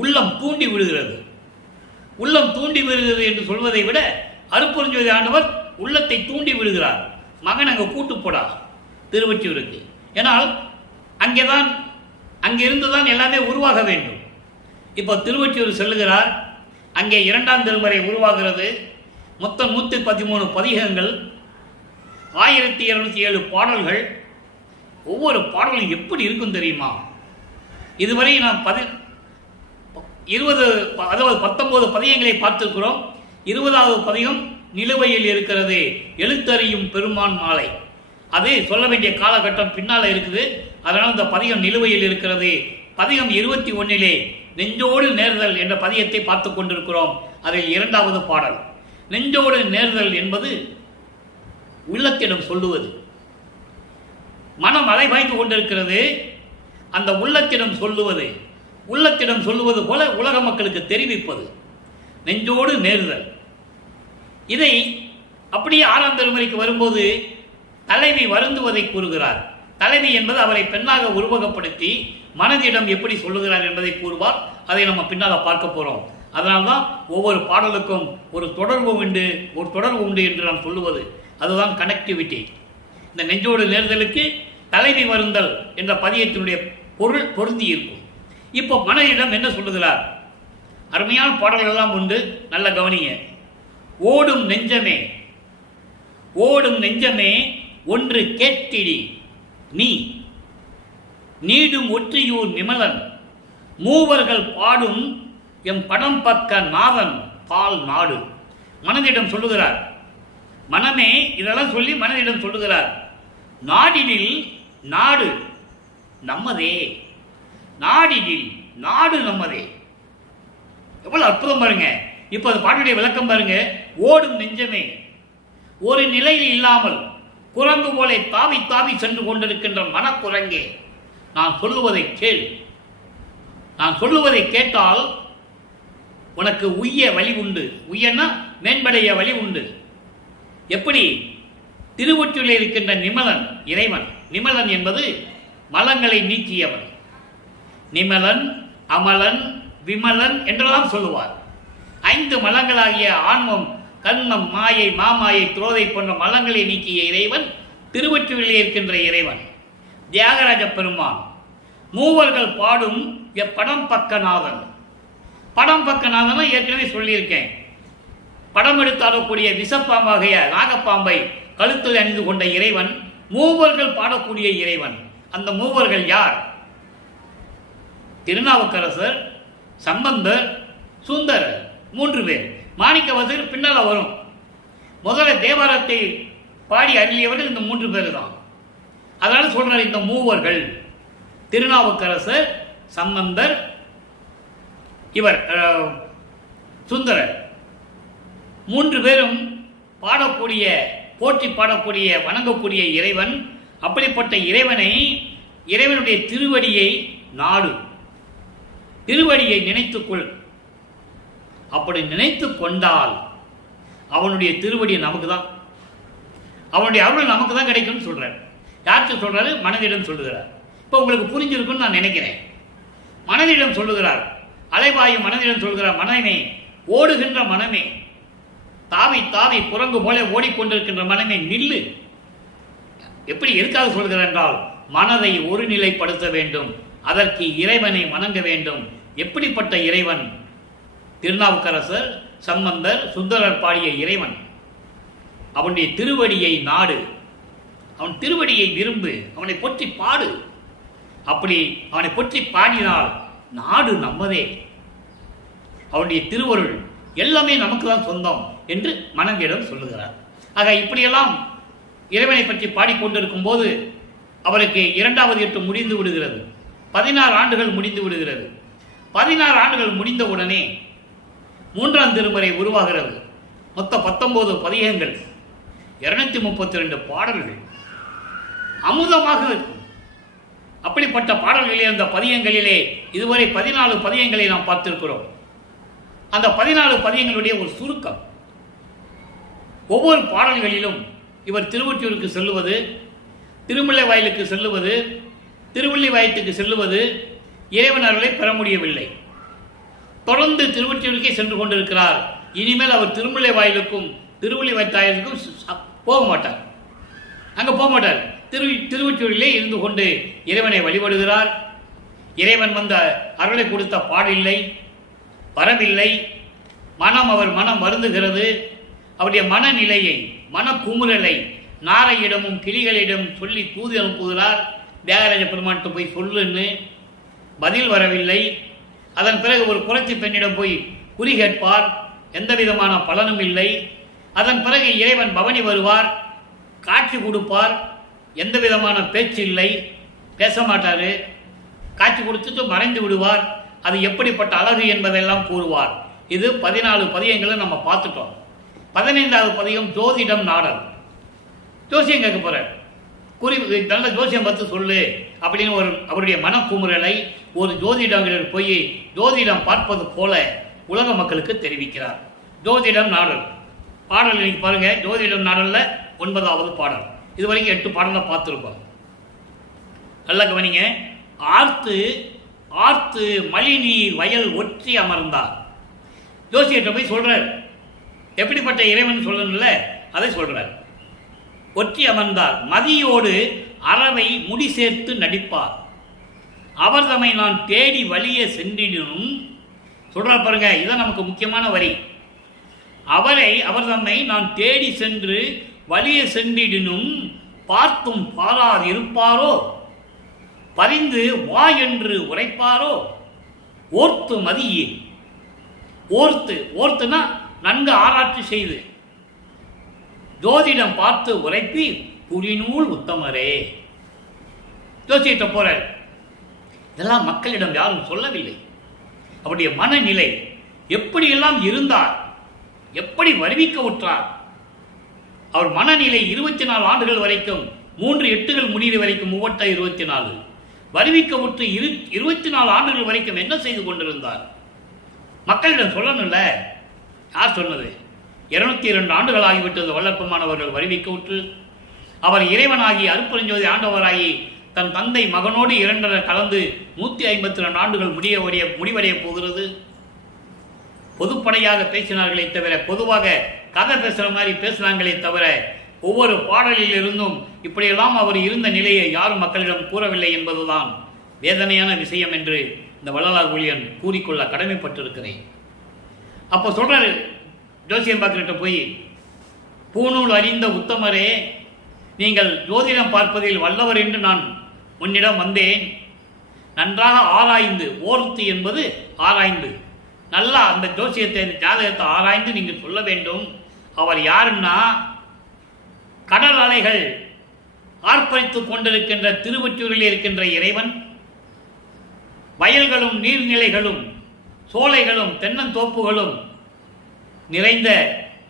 உள்ளம் தூண்டி விடுகிறது. உள்ளம் தூண்டி விடுகிறது என்று சொல்வதை விட அருட்பெருஞ்சோதி ஆண்டவர் உள்ளத்தை தூண்டி விடுகிறார். மகன் அங்கே கூட்டு போடா திருவொற்றியூருக்கு. ஏனால் அங்கிருந்துதான் எல்லாமே உருவாக வேண்டும். இப்போ திருவொற்றியூர் செல்லுகிறார், அங்கே இரண்டாம் திருமுறை உருவாகிறது. மொத்தம் 113 பதிகங்கள், 1207 பாடல்கள். ஒவ்வொரு பாடலும் எப்படி இருக்கும் தெரியுமா? இதுவரை நாம் 19 பதிகங்களை பார்த்திருக்கிறோம். 20வது பதிகம் நிலுவையில் இருக்கிறது, எழுத்தறியும் பெருமான் மாலை. அது சொல்ல வேண்டிய காலகட்டம் பின்னால் இருக்குது, அதனால் இந்த பதிகம் நிலுவையில் இருக்கிறது. பதிகம் 21 நெஞ்சோடு நேர்தல் என்ற பதிகத்தை பார்த்து கொண்டிருக்கிறோம். அதில் 2வது பாடல். நெஞ்சோடு நேர்தல் என்பது உள்ளத்திடம் சொல்லுவது. மனம் அலைபாய்ந்து கொண்டிருக்கிறது, அந்த உள்ளத்திடம் சொல்லுவது போல உலக மக்களுக்கு தெரிவிப்பது நெஞ்சோடு நேர்தல். இதை அப்படியே 6ஆம் திருமுறைக்கு வரும்போது தலைவி வருந்துவதை கூறுகிறார். தலைவி என்பது அவரை பெண்ணாக உருவகப்படுத்தி மனதிடம் எப்படி சொல்லுகிறார் என்பதை கூறுவார். அதை நம்ம பின்னால் பார்க்க போறோம். அதனால்தான் ஒவ்வொரு பாடலுக்கும் ஒரு தொடர்பு உண்டு என்று நான் சொல்லுவது. அதுதான் கனெக்டிவிட்டி. இந்த நெஞ்சோடு நேர்தலுக்கு தலைவி வருந்தல் என்ற பதியத்தினுடைய பொருள் பொருந்தி இருக்கும். இப்போ மனதிடம் என்ன சொல்லுகிறார்? அருமையான பாடல்கள் எல்லாம் உண்டு, நல்ல கவனிங்க. ஓடும் நெஞ்சமே ஒன்று கேட்டிடி நீ, நீடும் ஒற்றியூர் நிமலன், மூவர்கள் பாடும் எம் படம் பக்க நாதன் பால் நாடு. மனதிடம் சொல்லுகிறார். மனமே இதெல்லாம் சொல்லி மனதிடம் சொல்லுகிறார், நாடினில் நாடு நம்மதே, நாடினில் நாடு நம்மதே. எவ்வளவு அற்புதம் பாருங்க. இப்ப அது பாட்டுடைய விளக்கம் பாருங்க. ஓடும் நெஞ்சமே, ஒரு நிலையில் இல்லாமல் குரங்கு போல தாவி தாவி சென்று கொண்டிருக்கின்ற மனக்குரங்கே, நான் சொல்லுவதை கேள். நான் சொல்லுவதை கேட்டால் உனக்கு உய்ய வழி உண்டு. உய்யன்னா மேம்படைய வழி உண்டு. எப்படி? திருவொற்றியூரில் இருக்கின்ற நிமலன் இறைவன். நிமலன் என்பது மலங்களை நீக்கியவன். நிமலன், அமலன், விமலன் என்றெல்லாம் சொல்லுவார். 5 மலங்களாகிய ஆன்மம், கண்மம், மாயை, மாமாயை, துரோதை போன்ற மலங்களை நீக்கிய இறைவன் திருவொற்றியூரில் இருக்கின்ற இறைவன் தியாகராஜ பெருமான். மூவர்கள் பாடும் படம் பக்கநாதன். படம் பக்கநாதன் ஏற்கனவே சொல்லியிருக்கேன். படம் எடுத்தாடக்கூடிய விஷப்பாம்பாகிய நாகப்பாம்பை கழுத்தில் அணிந்து கொண்ட இறைவன் மூவர்கள் பாடக்கூடிய இறைவன். அந்த மூவர்கள் யார்? திருநாவுக்கரசர், சம்பந்தர், சுந்தரர், 3 பேர். மாணிக்கவாசகர் பின்னால வரும். முதல்ல தேவாரத்தை பாடி அருளியவர்கள் இந்த 3 பேர் தான். அதனால சொல்றார் இந்த மூவர்கள், திருநாவுக்கரசர், சம்பந்தர், இவர் சுந்தரர், 3 பேரும் பாடக்கூடிய, போற்றி பாடக்கூடிய, வணங்கக்கூடிய இறைவன். அப்படிப்பட்ட இறைவனுடைய திருவடியை நாடு, திருவடியை நினைத்துக்கொள். அப்படி நினைத்து கொண்டால் அவனுடைய திருவடி நமக்கு தான், அவனுடைய அருள் நமக்கு தான் கிடைக்கும்னு சொல்றார். யார்கிட்ட சொல்றாரு? மனதிடம் சொல்லுகிறார். இப்போ உங்களுக்கு புரிஞ்சிருக்குன்னு நான் நினைக்கிறேன். மனதிடம் சொல்லுகிறார், அலைபாயும் மனதிடம் சொல்கிறார், மனமே, ஓடுகின்ற மனமே, தாவி தாவி குரங்கு போல ஓடிக்கொண்டிருக்கின்ற மனமே நில்லு. எப்படி எதுக்காக சொல்கிறார் என்றால், மனதை ஒருநிலைப்படுத்த வேண்டும், அதற்கு இறைவனை வணங்க வேண்டும். எப்படிப்பட்ட இறைவன்? திருநாவுக்கரசர், சம்பந்தர், சுந்தரர் பாடிய இறைவன். அவனுடைய திருவடியை நாடு, அவன் திருவடியை விரும்பு, அவனை போற்றி பாடு. அப்படி அவனை போற்றி பாடினால் நாடு நம்மதே, அவனுடைய திருவருள் எல்லாமே நமக்கு தான் சொந்தம் என்று மனதிடம் சொல்லுகிறார். ஆக இப்படியெல்லாம் இறைவனை பற்றி பாடிக்கொண்டிருக்கும் போது அவருக்கு 2வது எட்டு முடிந்து விடுகிறது. 16 ஆண்டுகள் முடிந்து விடுகிறது. 16 ஆண்டுகள் முடிந்தவுடனே 3ஆம் திருமுறை உருவாகிறது. மொத்தம் 19 பதிகங்கள், 232 பாடல்கள், அமுதமாக இருக்கும். அப்படிப்பட்ட பாடல்களிலே, அந்த பதிகங்களிலே இதுவரை 14 பதிகங்களை நாம் பார்த்திருக்கிறோம். அந்த 14 பதிகங்களுடைய ஒரு சுருக்கம் ஒவ்வொரு பாடல்களிலும் இவர் திருவொற்றியூருக்கு செல்லுவது, திருமுல்லை வாயிலுக்கு செல்லுவது, திருவள்ளிவாயத்துக்கு செல்லுவது இறைவன் அருளை பெற முடியவில்லை. தொடர்ந்து திருவொற்றியூருக்கே சென்று கொண்டிருக்கிறார். இனிமேல் அவர் திருமுல்லை வாயிலுக்கும் திருவள்ளிவாயத்தாயருக்கும் போக மாட்டார். அங்கே போக மாட்டார். திருவொற்றியூரிலே இருந்து கொண்டு இறைவனை வழிபடுகிறார். இறைவன் வந்த அருளை கொடுத்த பாடில்லை, வரவில்லை. அவர் மனம் வருந்துகிறது. அவருடைய மனநிலையை, மனக்குமுறலை நாரையிடமும் கிளிகளிடம் சொல்லி தூது அனுப்புகிறார். தியாகராஜ பெருமான்கிட்ட போய் சொல்லுன்னு பதில் வரவில்லை. அதன் பிறகு ஒரு புரட்சி பெண்ணிடம் போய் குறி கேட்பார். எந்த விதமான பலனும் இல்லை. அதன் பிறகு இறைவன் பவனி வருவார், காட்சி கொடுப்பார். எந்த விதமான பேச்சு இல்லை, பேச மாட்டார். காட்சி கொடுத்துட்டு மறைந்து விடுவார். அது எப்படிப்பட்ட அழகு என்பதெல்லாம் கூறுவார். இது 14 பதியங்களை நம்ம பார்த்துட்டோம். 15வது பதியம் ஜோதிடம் நாடல். ஜோசியம் கேட்க போறார். நல்ல ஜோசியம் பார்த்து சொல்லு அப்படின்னு அவருடைய மனக்குமுறலை ஒரு ஜோதிடர் போய் ஜோதிடம் பார்ப்பது போல உலக மக்களுக்கு தெரிவிக்கிறார். ஜோதிடம் நாடல் பாடல் இன்னைக்கு பாருங்க. ஜோதிடம் நாடல்ல 9வது பாடல். இது வரைக்கும் 8 பாடலை பார்த்துருக்கோம். நல்ல கவனிங்க. ஆர்த்து ஆர்த்து மலிநீர் வயல் ஒற்றி அமர்ந்தார். ஜோசியத்தை போய் சொல்றார். எப்படிப்பட்ட இறைவன் சொல்லணும்ல, அதை சொல்றார். ஒற்றி அமர்ந்தார். மதியோடு அறவை முடி சேர்த்து நடிப்பார். அவர் தம்மை நான் தேடி வழியே சென்றினும் சொல்ற பாருங்க. இதான் நமக்கு முக்கியமான வரி. அவர் தம்மை நான் தேடி சென்று வழியே சென்றினும் பார்த்தும் பாராது இருப்பாரோ, பரிந்து வா என்று உரைப்பாரோ, ஓர்த்து மதியே. ஓர்த்துனா நன்கு ஆராய்ச்சி செய்து ஜோதிடம் பார்த்து உரைப்பி புரிநூல் உத்தமரே. ஜோசியிட்ட போறார். இதெல்லாம் மக்களிடம் யாரும் சொல்லவில்லை. அவருடைய மனநிலை எப்படியெல்லாம் இருந்தார், எப்படி வருவிக்க உற்றார். அவர் மனநிலை 24 ஆண்டுகள் வரைக்கும், 3 எட்டுகள் முடிவு வரைக்கும் 24 வருவிக்க உற்று 24 ஆண்டுகள் வரைக்கும் என்ன செய்து கொண்டிருந்தார்? மக்களிடம் சொல்லணும்ல. யார் சொன்னது? 202 ஆண்டுகள் ஆகிவிட்டது வல்லற்பமானவர்கள் வருவிக்க உற்று. அவர் இறைவனாகி அருப்பெருஞ்சோதி ஆண்டவராகி தன் தந்தை மகனோடு 2 கலந்து 152 ஆண்டுகள் முடிவடைய போகிறது. பொதுப்படையாக பேசினார்களே தவிர, பொதுவாக கதை பேசுகிற மாதிரி பேசினாங்களே தவிர, ஒவ்வொரு பாடலில் இருந்தும் இப்படியெல்லாம் அவர் இருந்த நிலையை யாரும் மக்களிடம் கூறவில்லை என்பதுதான் வேதனையான விஷயம் என்று இந்த வள்ளலார் ஊழியன் கூறிக்கொள்ள கடமைப்பட்டிருக்கிறேன். அப்போ சொல்றாரு ஜோசியம் பார்க்கிட்ட போய், பூநூல் அறிந்த உத்தமரே, நீங்கள் ஜோதிடம் பார்ப்பதில் வல்லவர் என்று நான் உன்னிடம் வந்தேன். நன்றாக ஆராய்ந்து, ஓர்த்து என்பது ஆராய்ந்து, நல்லா அந்த ஜோசியத்தை ஜாதகத்தை ஆராய்ந்து நீங்கள் சொல்ல வேண்டும். அவர் யாருன்னா, கடல் அலைகள் ஆர்ப்பரித்துக் கொண்டிருக்கின்ற திருவொற்றியூரில் இருக்கின்ற இறைவன், வயல்களும் நீர்நிலைகளும் சோலைகளும் தென்னந்தோப்புகளும் நிறைந்த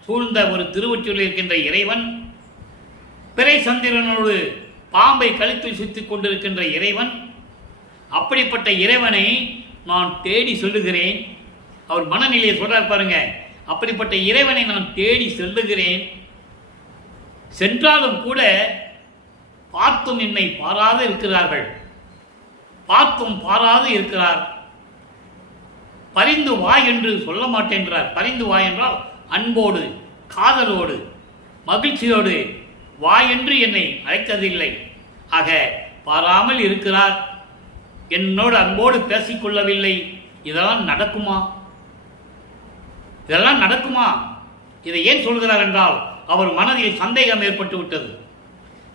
சூழ்ந்த ஒரு திருவொற்றியூரில் இருக்கின்ற இறைவன், பிறை சந்திரனோடு பாம்பை கழுத்தில் சுற்றிக் கொண்டிருக்கின்ற இறைவன். அப்படிப்பட்ட இறைவனை நான் தேடி சொல்லுகிறேன். அவர் மனநிலையை சொல்றார் பாருங்க. அப்படிப்பட்ட இறைவனை நான் தேடி செல்லுகிறேன். சென்றாலும் கூட பார்த்தும் என்னை பாராது இருக்கிறார்கள். பார்த்தும் பாராது இருக்கிறார். பரிந்து வா என்று சொல்ல மாட்டேன்றார். பரிந்து வா என்றால் அன்போடு, காதலோடு, மகிழ்ச்சியோடு வா என்று என்னை அழைத்ததில்லை. ஆக பாராமல் இருக்கிறார். என்னோடு அன்போடு பேசிக்கொள்ளவில்லை. இதெல்லாம் நடக்குமா? இதெல்லாம் நடக்குமா? இதை ஏன் சொல்கிறார் என்றால், அவர் மனதில் சந்தேகம் ஏற்பட்டு விட்டது.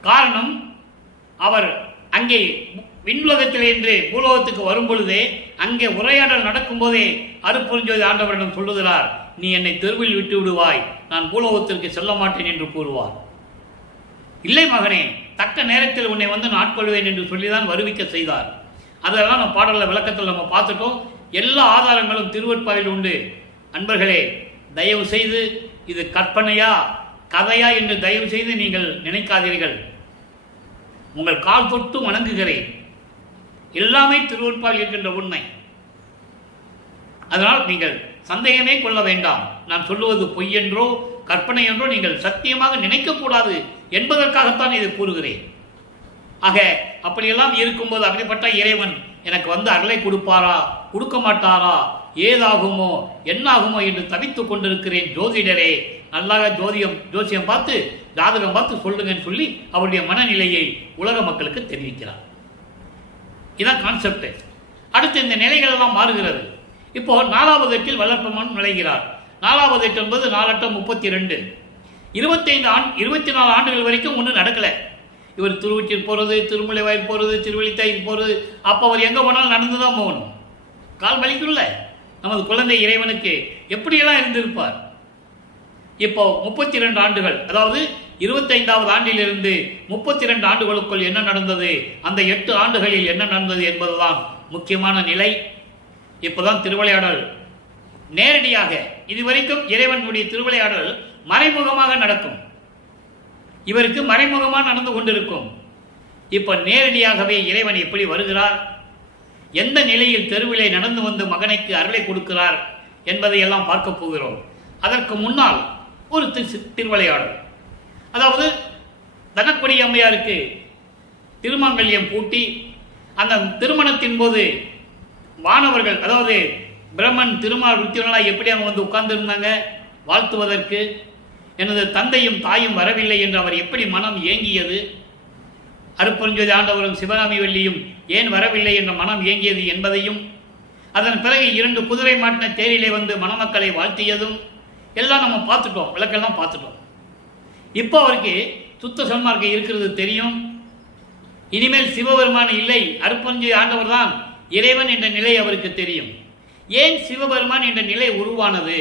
காரணம், அவர் அங்கே விண்ணுலகத்தில் என்று பூலோகத்துக்கு வரும் பொழுதே, அங்கே உரையாடல் நடக்கும் போதே அருட்பெருஞ்சோதி ஆண்டவரிடம் சொல்லுகிறார், நீ என்னை தெருவில் விட்டு விடுவாய், நான் பூலோகத்திற்கு செல்ல மாட்டேன் என்று கூறுவார். இல்லை மகனே, தக்க நேரத்தில் உன்னை வந்து நான் ஆட்கொள்வேன் என்று சொல்லிதான் வருவிக்க செய்தார். அதெல்லாம் நம்ம பாடல விளக்கத்தில் நம்ம பார்த்துட்டோம். எல்லா ஆதாரங்களும் திருவற்பாவில் உண்டு. அன்பர்களே, தயவு செய்து இது கற்பனையா கதையா என்று தயவு செய்து நீங்கள் நினைக்காதீர்கள். உங்கள் கால் தொட்டு வணங்குகிறேன். எல்லாமே திருவற்பாவில் இருக்கின்ற உண்மை. அதனால் நீங்கள் சந்தேகமே கொள்ள வேண்டாம். நான் சொல்லுவது பொய் என்றோ கற்பனை என்றோ நீங்கள் சத்தியமாக நினைக்கக்கூடாது என்பதற்காகத்தான் இதை கூறுகிறேன். ஆக அப்படியெல்லாம் இருக்கும்போது அப்படிப்பட்ட இறைவன் எனக்கு வந்து அருளை கொடுப்பாரா கொடுக்க மாட்டாரா, ஏதாகுமோ என்னாகுமோ என்று தவித்துக் கொண்டிருக்கிறேன். ஜோதிடரே, நல்லாக ஜோசியம் பார்த்து ஜாதகம் பார்த்து சொல்லுங்கன்னு சொல்லி அவருடைய மனநிலையை உலக மக்களுக்கு தெரிவிக்கிறார். இதான் கான்செப்ட். அடுத்து இந்த நிலைகள் எல்லாம் மாறுகிறது. இப்போ 4வது எட்டில் வளர்ப்பமன் நுழைகிறார். 4வது எட்டு என்பது 4×32 24 ஆண்டுகள் வரைக்கும் ஒன்றும் நடக்கல. இவர் திருவொற்றியூர் போறது, திருமலைவாயில் போறது, திருவள்ளித்தாய்க்கு போறது, அப்போ அவர் எங்க போனாலும் நடந்துதான் போகணும். கால் வலிக்குள்ள நமது குழந்தை இறைவனுக்கு எப்படியெல்லாம் இருந்திருப்பார். இப்போ 32 ஆண்டுகள், அதாவது 25வது ஆண்டிலிருந்து 32 ஆண்டுகளுக்குள் என்ன நடந்தது, அந்த 8 ஆண்டுகளில் என்ன நடந்தது என்பதுதான் முக்கியமான நிலை. இப்போதான் திருவிளையாடல் நேரடியாக, இதுவரைக்கும் இறைவனுடைய திருவிளையாடல் மறைமுகமாக நடக்கும், இவருக்கு மறைமுகமாக நடந்து கொண்டிருக்கும். இப்ப நேரடியாகவே இறைவன் எப்படி வருகிறார், எந்த நிலையில் தெருவிலே நடந்து வந்து மகனுக்கு அருளை கொடுக்கிறார் என்பதை எல்லாம் பார்க்க போகிறோம். அதற்கு முன்னால் ஒரு திருவிளையாடல், அதாவது தனக்குடி அம்மையாருக்கு திருமாங்கல்யம் பூட்டி அந்த திருமணத்தின் போது வானவர்கள், அதாவது பிரம்மன் திருமால் ருத்திரனாய் எப்படி அவங்க வந்து உட்கார்ந்து இருந்தாங்க வாழ்த்துவதற்கு, எனது தந்தையும் தாயும் வரவில்லை என்று அவர் எப்படி மனம் ஏங்கியது, அருட்பெருஞ்சோதி ஆண்டவரும் சிவகாமி வள்ளியும் ஏன் வரவில்லை என்ற மனம் ஏங்கியது என்பதையும், அதன் பிறகு 2 குதிரை மாட்டின தேரிலே வந்து மணமக்களை வாழ்த்தியதும் எல்லாம் நம்ம பார்த்துட்டோம், விளக்கெல்லாம் பார்த்துட்டோம். இப்போ அவருக்கு சுத்த சன்மார்க்கம் இருக்கிறது தெரியும். இனிமேல் சிவபெருமான் இல்லை, அருட்பெருஞ்சோதி ஆண்டவர் தான் இறைவன் என்ற நிலை அவருக்கு தெரியும். ஏன் சிவபெருமான் என்ற நிலை உருவானது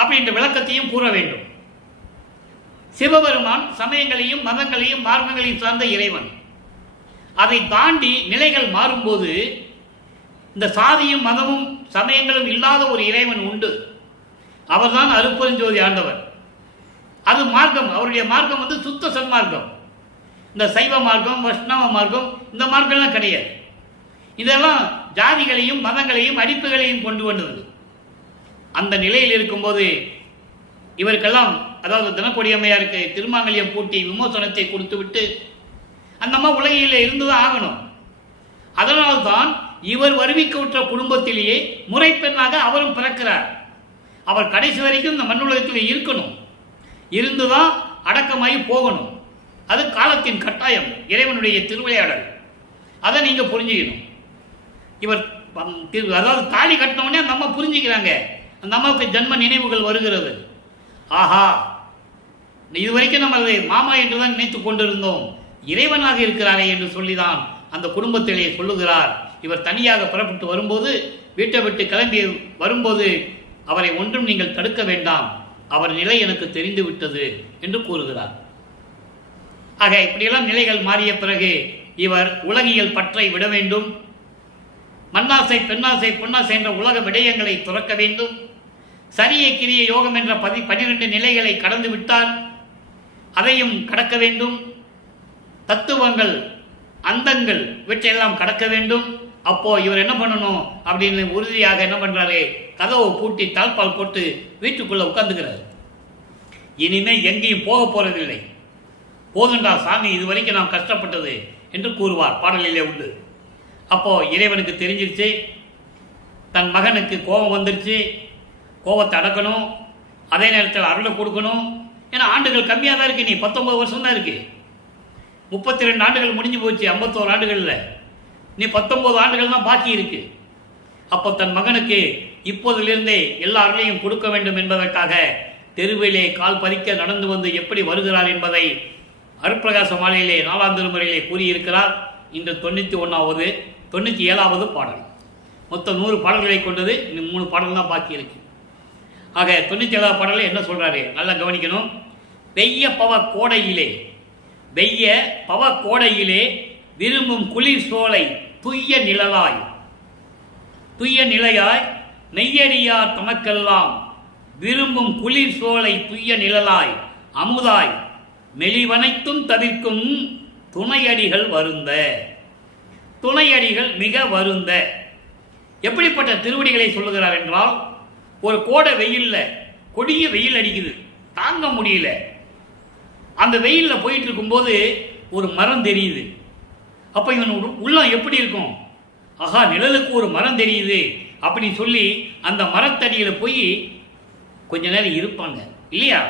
அப்படின்ற விளக்கத்தையும் கூற வேண்டும். சிவபெருமான் சமயங்களையும் மதங்களையும் மார்க்கங்களையும் சார்ந்த இறைவன். அதை தாண்டி நிலைகள் மாறும்போது இந்த சாதியும் மதமும் சமயங்களும் இல்லாத ஒரு இறைவன் உண்டு, அவர்தான் அருட்பெருஞ்சோதி ஆண்டவர். அது மார்க்கம், அவருடைய மார்க்கம் வந்து சுத்த சன்மார்க்கம். இந்த சைவ மார்க்கம், வைஷ்ணவ மார்க்கம், இந்த மார்க்கம்லாம் கிடையாது. இதெல்லாம் ஜாதிகளையும் மதங்களையும் அடிப்புகளையும் கொண்டு வந்தது. அந்த நிலையில் இருக்கும்போது இவருக்கெல்லாம், அதாவது தினக்கொடி அம்மையாருக்கு திருமாங்கல்யம் பூட்டி விமோசனத்தை கொடுத்து விட்டு அந்த அம்மா உலகிலே இருந்துதான் ஆகணும். அதனால்தான் இவர் வருவிக்க குடும்பத்திலேயே முறைப்பெண்ணாக அவரும் பிறக்கிறார். அவர் கடைசி வரைக்கும் இந்த மண்ணுலகத்தில் இருக்கணும், இருந்துதான் அடக்கமாகி போகணும். அது காலத்தின் கட்டாயம், இறைவனுடைய திருவிளையாடல். அதை நீங்க புரிஞ்சுக்கணும். இவர் அதாவது தாலி கட்டினோடனே அந்த அம்மா புரிஞ்சுக்கிறாங்க, அந்த அம்மாவுக்கு ஜன்ம நினைவுகள் வருகிறது. ஆஹா, இதுவரைக்கும் நம்ம அதை மாமா என்றுதான் நினைத்துக் கொண்டிருந்தோம், இறைவனாக இருக்கிறாரே என்று சொல்லிதான் அந்த குடும்பத்திலே சொல்லுகிறார். இவர் தனியாக புறப்பட்டு வரும்போது, வீட்டை விட்டு கிளம்பி வரும்போது அவரை ஒன்றும் நீங்கள் தடுக்க வேண்டாம், அவர் நிலை எனக்கு தெரிந்து விட்டது என்று கூறுகிறார். ஆக இப்படியெல்லாம் நிலைகள் மாறிய பிறகு இவர் உலகியல் பற்றை விட வேண்டும், மண்ணாசை பெண்ணாசை பொன்னாசை என்ற உலக விடயங்களை துறக்க வேண்டும். சரிய கிரிய யோகம் என்ற 12 நிலைகளை கடந்து விட்டால் அதையும் கடக்க வேண்டும். தத்துவங்கள், அந்தங்கள் இவற்றையெல்லாம் கடக்க வேண்டும். அப்போ இவர் என்ன பண்ணணும் அப்படின்னு உறுதியாக என்ன பண்றாரு, கதவை பூட்டி தாழ்பால் போட்டு வீட்டுக்குள்ள உட்கார்ந்துக்கிறார். இனிமே எங்கேயும் போக போறதில்லை, போதுண்டா சாமி, இது வரைக்கும் நாம் கஷ்டப்பட்டது என்று கூறுவார், பாடலிலே உண்டு. அப்போ இறைவனுக்கு தெரிஞ்சிருச்சு, தன் மகனுக்கு கோபம் வந்துருச்சு, கோபத்தை அடக்கணும், அதே நேரத்தில் அருளை கொடுக்கணும். ஏன்னா ஆண்டுகள் கம்மியாக தான் இருக்கு, நீ 19 வருஷம் தான் இருக்கு, 32 ஆண்டுகள் முடிஞ்சு போச்சு, 51 ஆண்டுகள்ல நீ 19 ஆண்டுகள் தான் பாக்கி இருக்கு. அப்போ தன் மகனுக்கு இப்போதிலிருந்தே எல்லா அருளையும் கொடுக்க வேண்டும் என்பதற்காக தெருவிலே கால் பதிக்க நடந்து வந்து எப்படி வருகிறார் என்பதை அருட்பிரகாச மாலையிலே 4ஆம் திருமுறையிலே கூறியிருக்கிறார். இன்று 91வது 97வது பாடல். மொத்தம் 100 பாடல்களை கொண்டது, இன்னும் 3 பாடல் தான் பாக்கி இருக்கு. ஆக 97வது பாடலில் என்ன சொல்றாரு நல்லா கவனிக்கணும். வெய்ய பவ கோடையிலே, வெய்ய பவ கோடையிலே விரும்பும் குளிர் சோலை துய்ய நிழலாய், துய்ய நிலையாய் மெய்யடியார் தமக்கெல்லாம் விரும்பும் குளிர் சோலை துய்ய நிழலாய் அமுதாய் மெலிவனைத்தும் தவிர்க்கும் துணையடிகள் வருந்த, துணையடிகள் மிக வருந்த. எப்படிப்பட்ட திருவடிகளை சொல்லுகிறார் என்றால், ஒரு கோடை வெயில்ல கொடிய வெயில் அடிக்குது, தாங்க முடியல. அந்த வெயிலில் போயிட்டு இருக்கும்போது ஒரு மரம் தெரியுது. அப்போ இவன் உள்ளம் எப்படி இருக்கும்? ஆஹா, நிழலுக்கு ஒரு மரம் தெரியுது அப்படின்னு சொல்லி அந்த மரத்தடியில் போய் கொஞ்ச நேரம் இருப்பாங்க இல்லையா?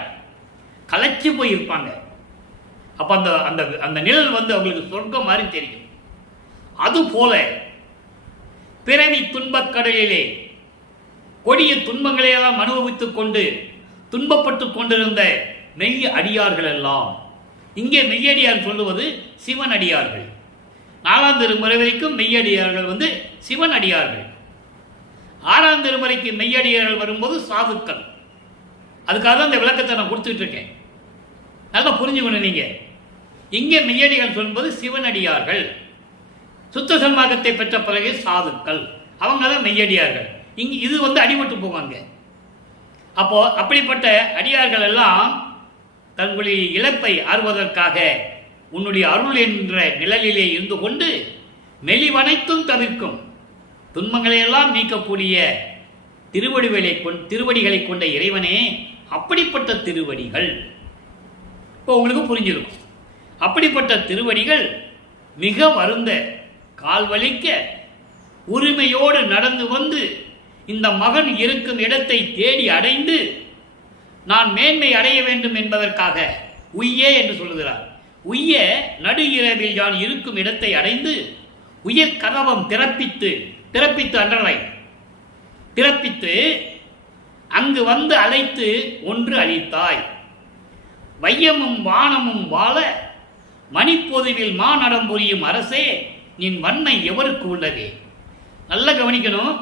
களைச்சி போய் இருப்பாங்க. அப்போ அந்த அந்த அந்த நிழல் அவங்களுக்கு சொர்க்கம் மாதிரி தெரியும். அதுபோல பிறவி துன்பக் கடலிலே கொடிய துன்பங்களையெல்லாம் அனுபவித்துக் கொண்டு துன்பப்பட்டு கொண்டிருந்த மெய் அடியார்கள் எல்லாம், இங்கே மெய்யடியார் சொல்லுவது சிவன் அடியார்கள். 4ஆம் திருமுறை வரைக்கும் மெய்யடியார்கள் சிவன் அடியார்கள். 6ஆம் திருமுறைக்கு மெய்யடியார்கள் வரும்போது சாதுக்கள். அதுக்காக தான் இந்த விளக்கத்தை நான் கொடுத்துட்டு இருக்கேன். நல்லா புரிஞ்சுக்கணும் நீங்க. இங்கே மெய்யடியார்கள் சொல்லும்போது சிவனடியார்கள். சுத்த சன்மார்க்கத்தை பெற்ற பிறகு சாதுக்கள், அவங்க தான் மெய்யடியார்கள். இங்க இது அடிபட்டு போவாங்க. அப்போ அப்படிப்பட்ட அடியார்கள் எல்லாம் தங்களுடைய இழப்பை ஆறுவதற்காக உன்னுடைய அருள் என்ற நிழலிலே இருந்து கொண்டு மெலிவனைத்தும் தவிர்க்கும் துன்பங்களை எல்லாம் நீக்கக்கூடிய திருவடிகளை கொண்ட இறைவனே, அப்படிப்பட்ட திருவடிகள் இப்போ உங்களுக்கு புரிஞ்சிருக்கும். அப்படிப்பட்ட திருவடிகள் மிக வருந்த கால் வலிக்க உரிமையோடு நடந்து வந்து இந்த மகன் இருக்கும் இடத்தை தேடி அடைந்து நான் மேன்மை அடைய வேண்டும் என்பதற்காக உய்ய என்று சொல்லுகிறார். உய்ய நடு இரவில் யான் இருக்கும் இடத்தை அடைந்து உயிர் கதவம் திறப்பித்து அன்றலை திறப்பித்து அங்கு வந்து அழைத்து ஒன்று அளித்தாய். வையமும் வானமும் வாழ மணிப்பொதுவில் மாநடம் புரியும் அரசே, நின் வன்மை எவருக்கு உள்ளதே? நல்ல கவனிக்கணும்.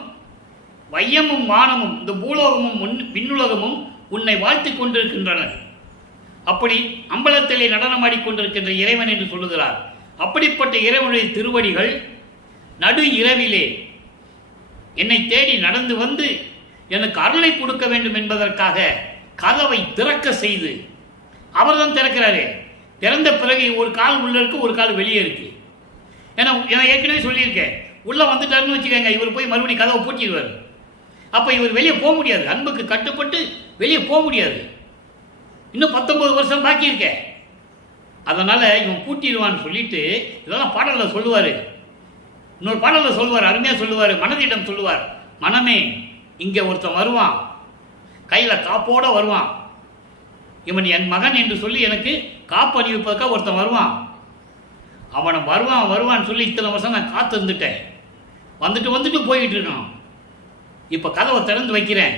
வையமும் வானமும், இந்த பூலோகமும் விண்ணுலகமும் உன்னை வாழ்த்திக் கொண்டிருக்கின்றனர். அப்படி அம்பலத்திலே நடனமாடிக்கொண்டிருக்கின்ற இறைவன் என்று சொல்லுகிறார். அப்படிப்பட்ட இறைவனுடைய திருவடிகள் நடு இரவிலே என்னை தேடி நடந்து வந்து எனக்கு அருளை கொடுக்க வேண்டும் என்பதற்காக கதவை திறக்க செய்து, அவர்தான் திறக்கிறாரு. திறந்த பிறகு ஒரு கால் உள்ள இருக்கு, ஒரு கால் வெளியே இருக்கு. ஏன்னா ஏற்கனவே சொல்லியிருக்கேன், உள்ள வந்துட்டாருன்னு வச்சுக்கோங்க, இவர் போய் மறுபடியும் கதவை பூட்டிடுவார். அப்போ இவர் வெளியே போக முடியாது, அன்புக்கு கட்டுப்பட்டு வெளியே போக முடியாது. இன்னும் 19 வருஷம் பாக்கி இருக்க. அதனால இவன் பூட்டிடுவான்னு சொல்லிட்டு இதெல்லாம் பாடலில் சொல்லுவார். இன்னொரு பாடலில் சொல்லுவார், அருமையாக சொல்லுவார். மனதிடம் சொல்லுவார், மனமே இங்கே ஒருத்தன் வருவான், கையில் காப்போட வருவான், இவன் என் மகன் என்று சொல்லி எனக்கு காப்பு அணிவிப்பதற்காக ஒருத்தன் வருவான். அவனை வருவான்னு சொல்லி இத்தனை வருஷம் நான் காத்து இருந்துட்டேன். வந்துட்டு போய்கிட்டு இருக்கான். இப்போ கதவை திறந்து வைக்கிறேன்.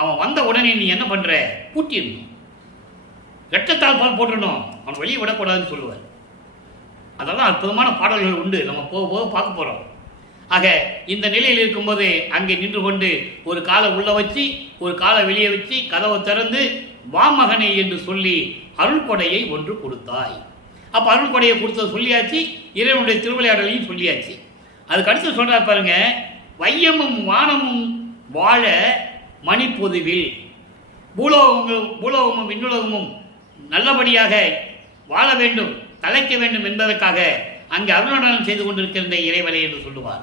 அவன் வந்த உடனே நீ என்ன பண்ணுற? பூட்டிடணும், ரெட்டத்தால் பால் போட்டுடணும், அவன் வெளியே விடக்கூடாதுன்னு சொல்லுவார். அதெல்லாம் அற்புதமான பாடல்கள் உண்டு, நம்ம போக பார்க்க போகிறோம். ஆக இந்த நிலையில் இருக்கும்போது அங்கே நின்று கொண்டு ஒரு காலை உள்ள வச்சு ஒரு காலை வெளியே வச்சு கதவை திறந்து வா மகனே என்று சொல்லி அருள் கொடையை ஒன்று கொடுத்தாய். அப்போ அருள் கொடையை கொடுத்தது சொல்லியாச்சு, இறைவனுடைய திருவிளையாடலையும் சொல்லியாச்சு. அதுக்கு அடுத்து சொல்றார் பாருங்க, வையமும் வானமும் வாழ மணிப்பொதுவில், பூலோகமும் விண்ணுலகமும் நல்லபடியாக வாழ வேண்டும், தலைக்க வேண்டும் என்பதற்காக அங்கே அருள்நடனம் செய்து கொண்டிருக்கின்ற இறைவனை என்று சொல்லுவார்.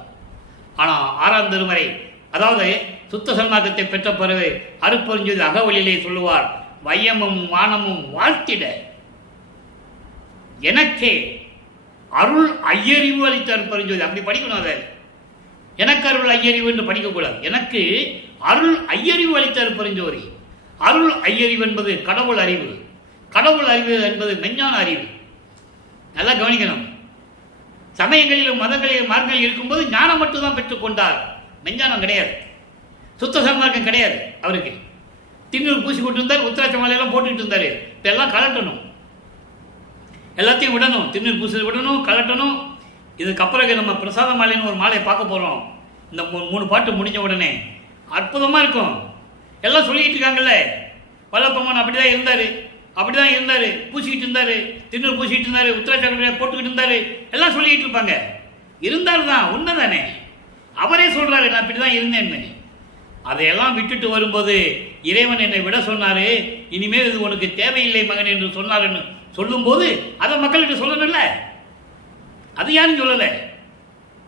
ஆனால் 6ஆம் திருமுறை, அதாவது சுத்த சன்மார்க்கத்தை பெற்ற பிறகு அருட்பெருஞ்சோதி அகவலிலே சொல்லுவார், வையமும் வானமும் வாழ்த்திட எனக்கே அருள் ஐயறிவு அளித்த அருட்பெருஞ்சோதி. அப்படி படிக்கணும். அதை எனக்கு அருள் ஐயறிவு என்று படிக்கக்கூடாது. எனக்கு அருள் ஐயறிவு அளித்த அருட்பெருஞ்சோதி. அருள் ஐயறிவு என்பது கடவுள் அறிவு, கடவுள் அறிவு என்பது மெஞ்ஞான அறிவு. நல்லா கவனிக்கணும். சமயங்களிலும் மதங்களிலும் மார்க்கங்கள் இருக்கும்போது ஞானம் மட்டும்தான் பெற்றுக்கொண்டார், மெஞ்ஞானம் கிடையாது, சுத்த சன்மார்க்கம் கிடையாது. அவருக்கு திண்ணூர் பூசி கொண்டு இருந்தார், உத்திராட்ச மாலையெல்லாம் போட்டுக்கிட்டு இருந்தார். இதெல்லாம் கலட்டணும், எல்லாத்தையும் விடணும், திண்ணூர் பூசி விடணும், கலட்டணும். இதுக்கப்புறம் நம்ம பிரசாத மாலைன்னு ஒரு மாலையை பார்க்க போகிறோம். இந்த 3 பாட்டு முடிஞ்ச உடனே அற்புதமாக இருக்கும். எல்லாம் சொல்லிக்கிட்டு இருக்காங்கல்ல, வல்லப்பம்மன் அப்படிதான் இருந்தார், பூசிக்கிட்டு இருந்தார், திண்ணூர் பூசிக்கிட்டு இருந்தார், உத்திராட்ச போட்டுக்கிட்டு இருந்தார், எல்லாம் சொல்லிக்கிட்டு இருப்பாங்க. இருந்தார் தான், உண்மை தானே. அவரே சொல்கிறாரு, நான் இப்படி தான் இருந்தேன்னு. அதையெல்லாம் விட்டுட்டு வரும்போது இறைவன் என்னை விட சொன்னார், இனிமேல் இது உனக்கு தேவையில்லை மகன் என்று சொன்னாருன்னு சொல்லும்போது அதை மக்கள்கிட்ட சொல்லணும்ல. அது யாரும் சொல்லலை.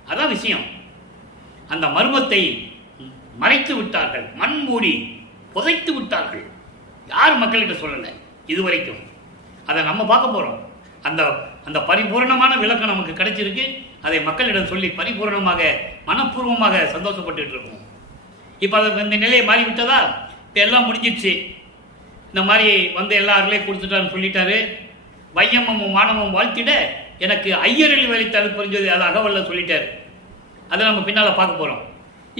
அதான் விஷயம். அந்த மர்மத்தை மறைத்து விட்டார்கள், மண் மூடி புதைத்து விட்டார்கள். யார் மக்கள்கிட்ட சொல்லலை இது வரைக்கும். அதை நம்ம பார்க்க போகிறோம். அந்த அந்த பரிபூர்ணமான விளக்கம் நமக்கு கிடைச்சிருக்கு. அதை மக்களிடம் சொல்லி பரிபூர்ணமாக மனப்பூர்வமாக சந்தோஷப்பட்டு இருக்கோம். இப்போ அது இந்த நிலையை மாறிவிட்டதா? இப்போ எல்லாம் முடிஞ்சிடுச்சு. இந்த மாதிரி வந்து எல்லா அருளையும் கொடுத்துட்டான்னு சொல்லிட்டாரு. வையமும் மானமும் வாழ்த்திட எனக்கு ஐயரில் வலித்தாரு புரிஞ்சது, அது அகவல்ல சொல்லிட்டாரு. அதை நம்ம பின்னால் பார்க்க போகிறோம்.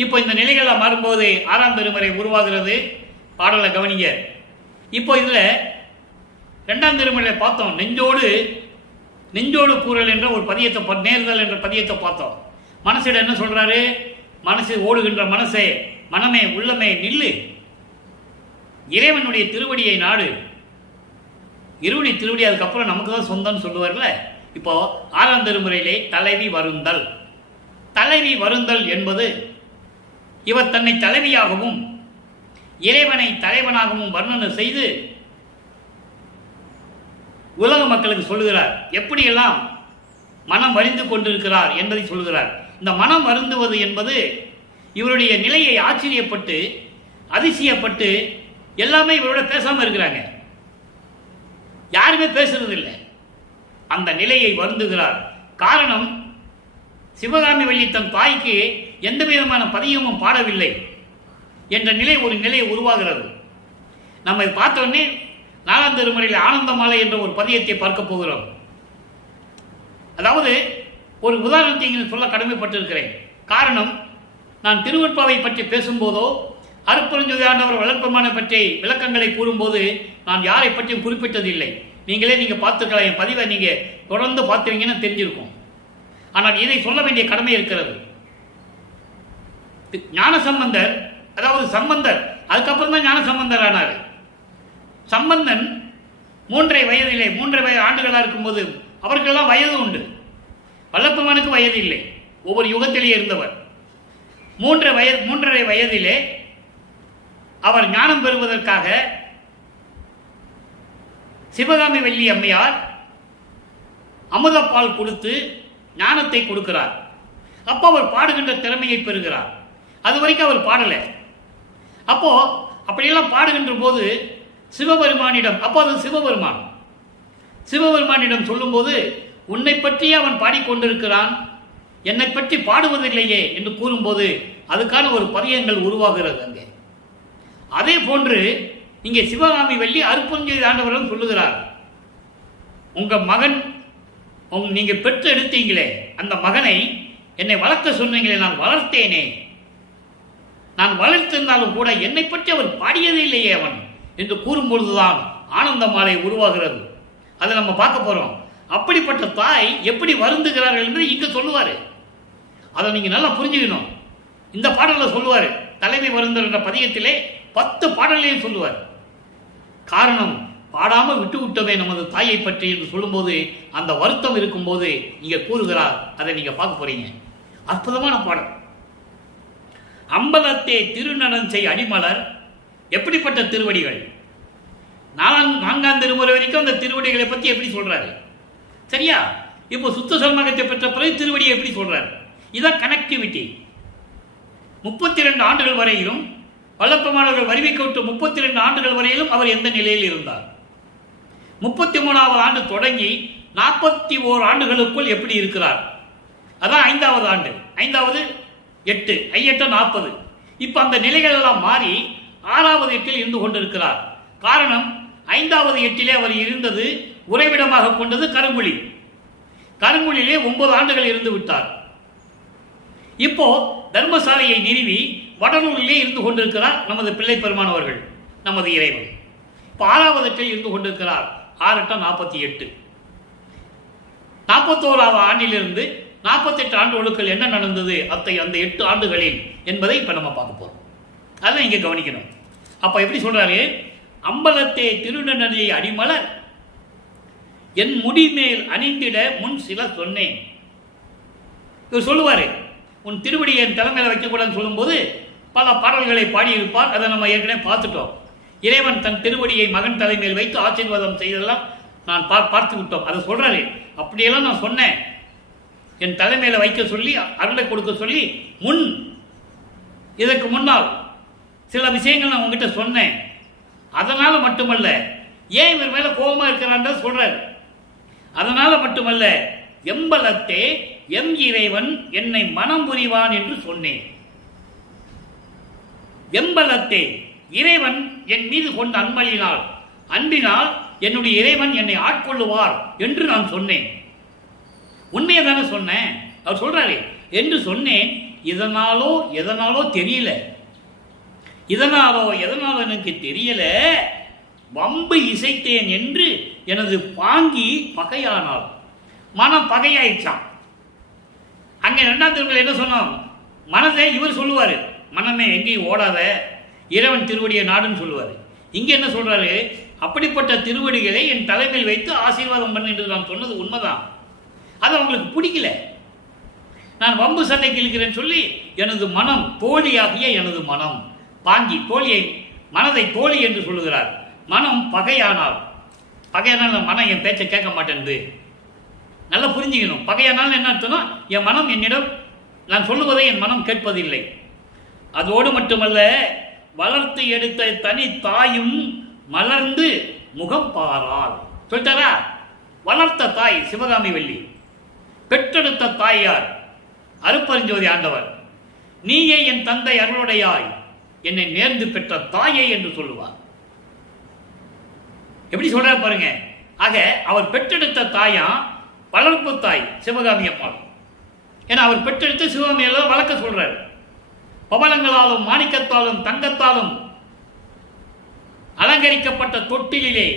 இப்போ இந்த நிலைகள்லாம் மாறும்போது 6ஆம் திருமுறை உருவாகிறது. பாடலை கவனிங்க. இப்போ இதில் 2ஆம் திருமுறையை பார்த்தோம். நெஞ்சோடு கூறல் என்ற ஒரு பதியத்தை, நேர்தல் என்ற பதியத்தை பார்த்தோம். மனசிடம் என்ன சொல்றாரு? மனசு ஓடுகின்ற மனசே, மனமே உள்ளமே நில்லு, இறைவனுடைய திருவடியை நாடு. இருவடி திருவடி அதுக்கப்புறம் நமக்கு தான் சொந்தம்னு சொல்லுவார்ல. இப்போ 6ஆம் திருமுறையிலே தலைவி வருந்தல். தலைவி வருந்தல் என்பது இவர் தன்னை தலைவியாகவும் இறைவனை தலைவனாகவும் வர்ணனை செய்து உலக மக்களுக்கு சொல்லுகிறார். எப்படியெல்லாம் மனம் வரிந்து கொண்டிருக்கிறார் என்பதை சொல்லுகிறார். இந்த மனம் வருந்துவது என்பது இவருடைய நிலையை ஆச்சரியப்பட்டு அதிசயப்பட்டு எல்லாமே இவரோட பேசாமல் இருக்கிறாங்க. யாருமே பேசுறது இல்லை. அந்த நிலையை வருந்துகிறார். காரணம், சிவகாமி வள்ளி தன் தாய்க்கு எந்த விதமான பதியமும் பாடவில்லை என்ற ஒரு நிலை உருவாகிறது. நம்ம பார்த்தோன்னே 4ஆம் திருமுறையில் ஆனந்தமாலை என்ற ஒரு பதியத்தை பார்க்க போகிறோம். அதாவது ஒரு உதாரணத்தை இங்கே சொல்ல கடமைப்பட்டிருக்கிறேன். காரணம், நான் திருவெட்பாவை பற்றி பேசும்போதோ அருட்பெருஞ்சோதி ஆண்டவர் வளர்ப்பமான பற்றி விளக்கங்களை கூறும்போது நான் யாரை பற்றியும் குறிப்பிட்டதில்லை. நீங்க பார்த்துக்கலாம். என் பதிவை நீங்க தொடர்ந்து பார்த்துவீங்கன்னு தெரிஞ்சிருக்கும். ஆனால் இதை சொல்ல வேண்டிய கடமை இருக்கிறது. ஞானசம்பந்தர், அதாவது சம்பந்தர், அதுக்கப்புறம் தான் ஞானசம்பந்தர் ஆனார். சம்பந்தன் 3 வயதிலே 3 ஆண்டுகளாக இருக்கும்போது அவருக்கெல்லாம் வயது உண்டு. வல்லப்பெருமானுக்கு வயது இல்லை. ஒவ்வொரு யுகத்திலேயே இருந்தவர். 3.5 வயதிலே அவர் ஞானம் பெறுவதற்காக சிவகாமி வள்ளி அம்மையார் அமுதப்பால் கொடுத்து ஞானத்தை கொடுக்கிறார். அப்போ அவர் பாடுகின்ற திறமையை பெறுகிறார். அது வரைக்கும் அவர் பாடலை. அப்போ அப்படியெல்லாம் பாடுகின்ற போது சிவபெருமானிடம், அப்போ அது சிவபெருமானிடம் சொல்லும்போது, உன்னை பற்றி அவன் பாடிக்கொண்டிருக்கிறான், என்னை பற்றி பாடுவதில்லையே என்று கூறும்போது அதுக்கான ஒரு பதியங்கள் உருவாகிறது அங்கே. அதே போன்று இங்கே சிவகாமி வள்ளி அருட்பெருஞ்சோதி ஆண்டவரும் சொல்லுகிறார், உங்க மகன் நீங்க பெற்று எடுத்தீங்களே, அந்த மகனை என்னை வளர்க்க சொன்னீங்களே, நான் வளர்த்தேனே, நான் வளர்த்திருந்தாலும் கூட என்னை பற்றி அவர் பாடியதே இல்லையே அவன் என்று கூறும்பொழுதுதான் ஆனந்த மாலை உருவாகிறது. அதை நம்ம பார்க்க போறோம். அப்படிப்பட்ட தாய் எப்படி வருந்துகிறார்கள் என்பதை இங்க சொல்லுவாரு. அதை நீங்க நல்லா புரிஞ்சுக்கணும். இந்த பாடலில் சொல்லுவாரு, தலைவி வருந்தல் என்ற பதியத்திலே 10 பாடலையும் சொல்லுவார். காரணம், பாடாமல் விட்டு விட்டவே நமது தாயை பற்றி என்று சொல்லும்போது அந்த வருத்தம் இருக்கும்போது இங்க கூறுகிறார். அதை நீங்க பார்க்க போறீங்க. அற்புதமான பாடல். அம்பலத்தே திருநடஞ்சை அடிமலர். எப்படிப்பட்ட திருவடிகள்! 4ஆம் திருமுறை வரைக்கும் அந்த திருவடிகளை பற்றி எப்படி சொல்றாரு, சரியா? இப்போ சுத்த சன்மார்க்கத்தை பெற்ற பிறகு திருவடியை எப்படி சொல்றாரு? இதான் கனெக்டிவிட்டி. 32 ஆண்டுகள் வரையிலும் வல்லப்பெருமானவர்கள் வரிவிக்க 32 ஆண்டுகள் வரையிலும் அவர் எந்த நிலையில் இருந்தார்? 33வது ஆண்டு தொடங்கி 41 ஆண்டுகளுக்குள் எப்படி இருக்கிறார்? அதான் 5வது ஆண்டு. 5வது 8, 8 40. இப்ப அந்த நிலைகள் எல்லாம் மாறி 6வது 8 இருந்து கொண்டிருக்கிறார். காரணம், 5வது 8 அவர் இருந்தது உறைவிடமாக கொண்டது கருங்குழி. கருங்குழியிலே 9 ஆண்டுகள் இருந்து விட்டார். இப்போ தர்மசாலையை நிறுவி வடலூரிலே இருந்து கொண்டிருக்கிறார் நமது பிள்ளை பெருமானவர்கள், நமது இறைவன். இப்போ 6வது 8 இருந்து கொண்டிருக்கிறார். 6 8 48. 41வது ஆண்டிலிருந்து 48 ஆண்டுகளுக்குள் என்ன நடந்தது அந்த 8 ஆண்டுகளில் என்பதை இப்ப நம்ம பார்க்க போறோம். அதை இங்க கவனிக்கணும். அப்ப எப்படி சொல்றாரு? அம்பலத்தே திருநடனை அடிமலர் என் முடிமேல் அணிந்திட முன் சில சொன்னேன். இவர் சொல்லுவாரு, உன் திருவடியை என் தலைமையில வைக்கக்கூடாதுன்னு சொல்லும்போது பல பாடல்களை பாடியிருப்பார். அதை நம்ம ஏற்கனவே பார்த்துட்டோம். இறைவன் தன் திருவடியை மகன் தலைமையில் வைத்து ஆசீர்வாதம் செய்ததெல்லாம் நான் பார்த்து விட்டோம். அதை சொல்றாரு, அப்படியெல்லாம் நான் சொன்னேன், என் தலைமையில வைக்க சொல்லி அருளை கொடுக்க சொல்லி இதற்கு முன்னால் சில விஷயங்கள் நான் உங்ககிட்ட சொன்னேன். அதனால மட்டுமல்ல, ஏன் இவர் மேல கோபமா இருக்கிறான் சொல்றார். அதனால மட்டுமல்ல, எம்பலத்தே எம் இறைவன் என்னை மனம் புரிவான் என்று சொன்னேன். எம்பலத்தே இறைவன் என் மீது கொண்ட அன்பினால் என்னுடைய இறைவன் என்னை ஆட்கொள்ளுவார் என்று நான் சொன்னேன். உண்மையை தானே சொன்னேன். அவர் சொல்றாரு என்று சொன்னேன். எதனாலோ தெரியல, எதனாலோ எனக்கு தெரியல, வம்பு இசைத்தேன் என்று எனது பாங்கி பகையானால், மனம் பகையாயிடுச்சான். அங்க 2ஆம் திருமுறையில் என்ன சொன்னோம்? மனதை இவர் சொல்லுவாரு, மனமே எங்கேயும் ஓடாத, இறைவன் திருவடியை நாடுன்னு சொல்லுவாரு. இங்க என்ன சொல்றாரு? அப்படிப்பட்ட திருவடிகளை என் தலைமையில் வைத்து ஆசீர்வாதம் பண்ணு என்று நான் சொன்னது உண்மைதான். அது அவங்களுக்கு பிடிக்கல. நான் வம்பு சண்டைக்கு இழுக்கிறேன்னு சொல்லி எனது மனம், தோழியாகிய எனது மனம், பாங்கி தோழியை, மனதை தோழி என்று சொல்லுகிறார். மனம் பகையானால் மனம் என் பேச்சை கேட்க மாட்டேன்து. நல்லா புரிஞ்சுக்கணும். பகையானால் என்ன அர்த்தம்னா, என் மனம் என்னிடம் நான் சொல்லுவதை என் மனம் கேட்பதில்லை. அதோடு மட்டுமல்ல, வளர்த்து எடுத்த தனி தாயும் மலர்ந்து முகம் பாரால். சொல்லிட்டாரா? வளர்த்த தாய் சிவகாமி வள்ளி, பெற்றெடுத்த தாயார் அருப்பெருஞ்சோதி ஆண்டவர். நீயே என் தந்தை அருளுடையாய் என்னை நேர்ந்து பெற்ற தாயே என்று சொல்லுவார். எப்படி சொல்ற பாருங்க. ஆக அவர் பெற்றெடுத்த தாயா வளர்ப்பு தாய் சிவகாமி அம்மாள். ஏன்னா அவர் பெற்றெடுத்து சிவகாமி எல்லாம் வளர்க்க சொல்றாரு. பவளங்களாலும் மாணிக்கத்தாலும் தங்கத்தாலும் அலங்கரிக்கப்பட்ட தொட்டிலே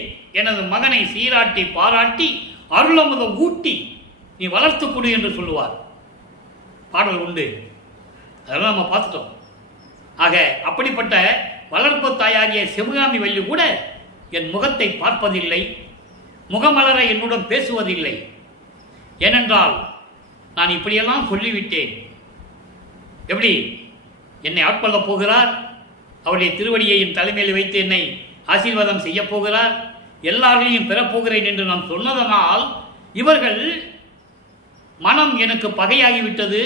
எனது மகனை சீராட்டி பாராட்டி அருளமுதம் ஊட்டி நீ வளர்த்து கொடு என்று சொல்லுவார். பாடல் உண்டு, அதெல்லாம் நம்ம பார்த்துட்டோம். ஆக அப்படிப்பட்ட வளர்ப்பு தாயாகிய சிவகாமி வள்ளி கூட என் முகத்தை பார்ப்பதில்லை, முகமலர என்னுடன் பேசுவதில்லை. ஏனென்றால் நான் இப்படியெல்லாம் சொல்லிவிட்டேன். எப்படி என்னை ஆட்கொள்ளப் போகிறார், அவருடைய திருவடியை என் தலைமையில் வைத்து என்னை ஆசீர்வாதம் செய்ய போகிறார், எல்லாரையும் பெறப்போகிறேன் என்று நான் சொன்னதனால் இவர்கள் மனம் எனக்கு பகையாகிவிட்டது.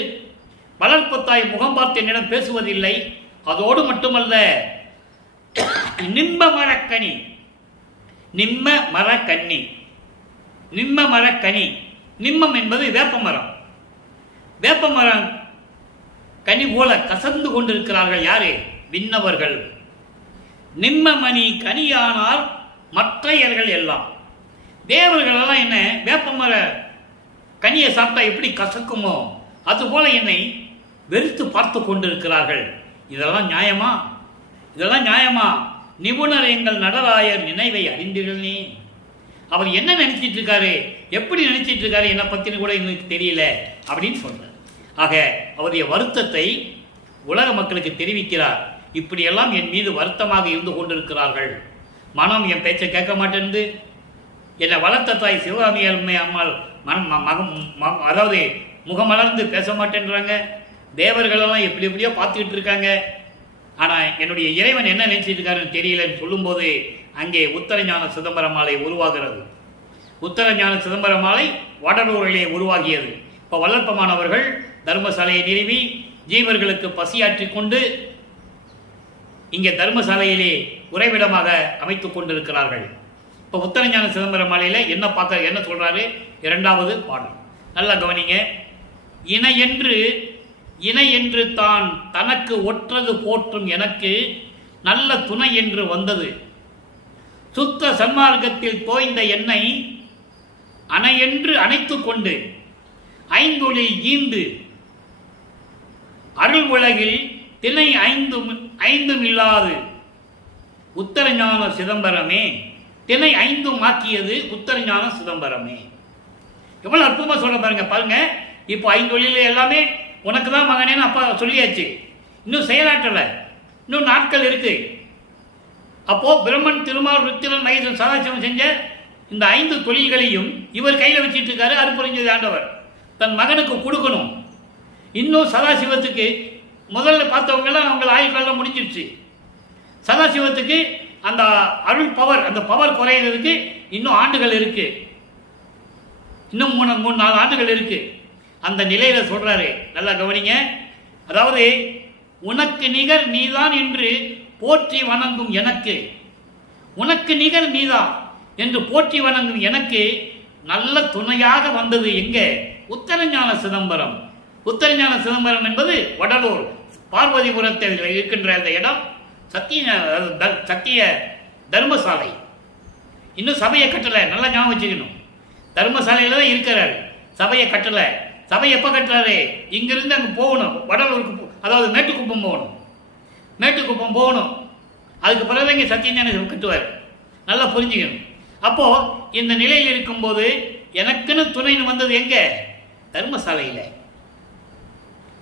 வளர்ப்பு தாய் முகம் பார்த்து என்னிடம் பேசுவதில்லை. அதோடு மட்டுமல்ல, நிம்ம மரக்கனி, நிம்மம் என்பது வேப்பமரம். வேப்பமரம் கனி போல கசந்து கொண்டிருக்கிறார்கள். யாரு? விண்ணவர்கள். நிம்மமணி கனியானால் மற்றையர்கள் எல்லாம். தேவர்கள் எல்லாம் என்ன வேப்பமர கனியை சாப்பிட்டா எப்படி கசக்குமோ அதுபோல என்னை வெறுத்து பார்த்து கொண்டிருக்கிறார்கள். இதெல்லாம் நியாயமா? நிபுணர் எங்கள் நடராயர் நினைவை அறிந்தீர்களே. அவர் என்ன நினைச்சிட்டு இருக்காரு, எப்படி நினைச்சிட்டு இருக்காரு, என்னை பத்தினு கூட எங்களுக்கு தெரியல அப்படின்னு சொல்றார். ஆக அவருடைய வருத்தத்தை உலக மக்களுக்கு தெரிவிக்கிறார். இப்படியெல்லாம் என் மீது வருத்தமாக இருந்து கொண்டிருக்கிறார்கள். மனம் என் பேச்சை கேட்க மாட்டேன்னு, என்னை வளர்த்த தாய் சிவகாமி அம்மாள் அதாவது முகமலர்ந்து பேச மாட்டேன்றாங்க. தேவர்களெல்லாம் எப்படியோ பார்த்துக்கிட்டு இருக்காங்க. ஆனால் என்னுடைய இறைவன் என்ன நினைச்சிட்டு இருக்காருன்னு தெரியலன்னு சொல்லும்போது அங்கே உத்தரஞான சிதம்பர மாலை உருவாகிறது. உத்தரஞான சிதம்பர மாலை வடலூரிலே உருவாகியது. இப்போ வல்லற்பமானவர்கள் தர்மசாலையை நிறுவி ஜீவர்களுக்கு பசியாற்றி கொண்டு இங்கே தர்மசாலையிலே உறைவிடமாக அமைத்துக் கொண்டிருக்கிறார்கள். இப்போ உத்தரஞான சிதம்பர மாலையில் என்ன சொல்றாரு? 2வது பாடல் நல்லா கவனிங்க. இணை என்று தான் தனக்கு ஒற்றது போற்றும் எனக்கு நல்ல துணை என்று வந்தது. சுத்த சன்மார்க்கத்தில் தோய்ந்த என்னை அணையென்று அணைத்து கொண்டு ஐந்தொழில் ஈந்து அருள் உலகில் திணை ஐந்தும் இல்லாது உத்தரஞான சிதம்பரமே, திணை 5 ஆக்கியது உத்தரஞான சிதம்பரமே. எவ்வளவு அற்புதமா சொல்ல பாருங்க. இப்போ 5 தொழில் எல்லாமே உனக்கு தான் மகனேன்னு அப்பா சொல்லியாச்சு. இன்னும் செயலாற்றல, இன்னும் நாட்கள் இருக்கு. அப்போ பிரம்மன், திருமால், ருத்திரன், மகேசன், சதாசிவம் செஞ்ச இந்த 5 தொழில்களையும் இவர் கையில் வச்சிட்டு இருக்காரு. அருட்பெருஞ்சோதி ஆண்டவர் தன் மகனுக்கு கொடுக்கணும். இன்னும் சதாசிவத்துக்கு முதல்ல பார்த்தவங்கெல்லாம் அவங்க ஆயுள் காலம் முடிஞ்சிருச்சு. சதாசிவத்துக்கு அந்த அருள் பவர், அந்த பவர் குறையிறதுக்கு இன்னும் ஆண்டுகள் இருக்கு. இன்னும் 3-4 ஆண்டுகள் இருக்கு. அந்த நிலையில சொல்றாரு, நல்லா கவனிங்க. அதாவது உனக்கு நிகர் நீதான் என்று போற்றி வணங்கும் எனக்கு உனக்கு நிகர் நீதான் என்று போற்றி வணங்கும் எனக்கு நல்ல துணையாக வந்தது எங்கே? உத்தரஞான சிதம்பரம். உத்தரஞான சிதம்பரம் என்பது வடலூர் பார்வதிபுரத்தில் இருக்கின்ற அந்த இடம் சத்திய தர்மசாலை. இன்னும் சபையை கட்டலை, நல்லா ஞாபகம் வச்சுக்கணும். தர்மசாலையில் தான் இருக்கிறார், சபையை கட்டலை. சபை எப்போ கட்டுறாரு? இங்கிருந்து அங்கே போகணும், வடலூருக்கு, அதாவது மேட்டுக்குப்பம் போகணும். மேட்டுக்குப்பம் போகணும், அதுக்கு பிறகு இங்கே சத்தியஞான கட்டுவார். நல்லா புரிஞ்சுக்கணும். அப்போ இந்த நிலையில் இருக்கும்போது எனக்குன்னு துணைன்னு வந்தது எங்க? தர்மசாலையில்.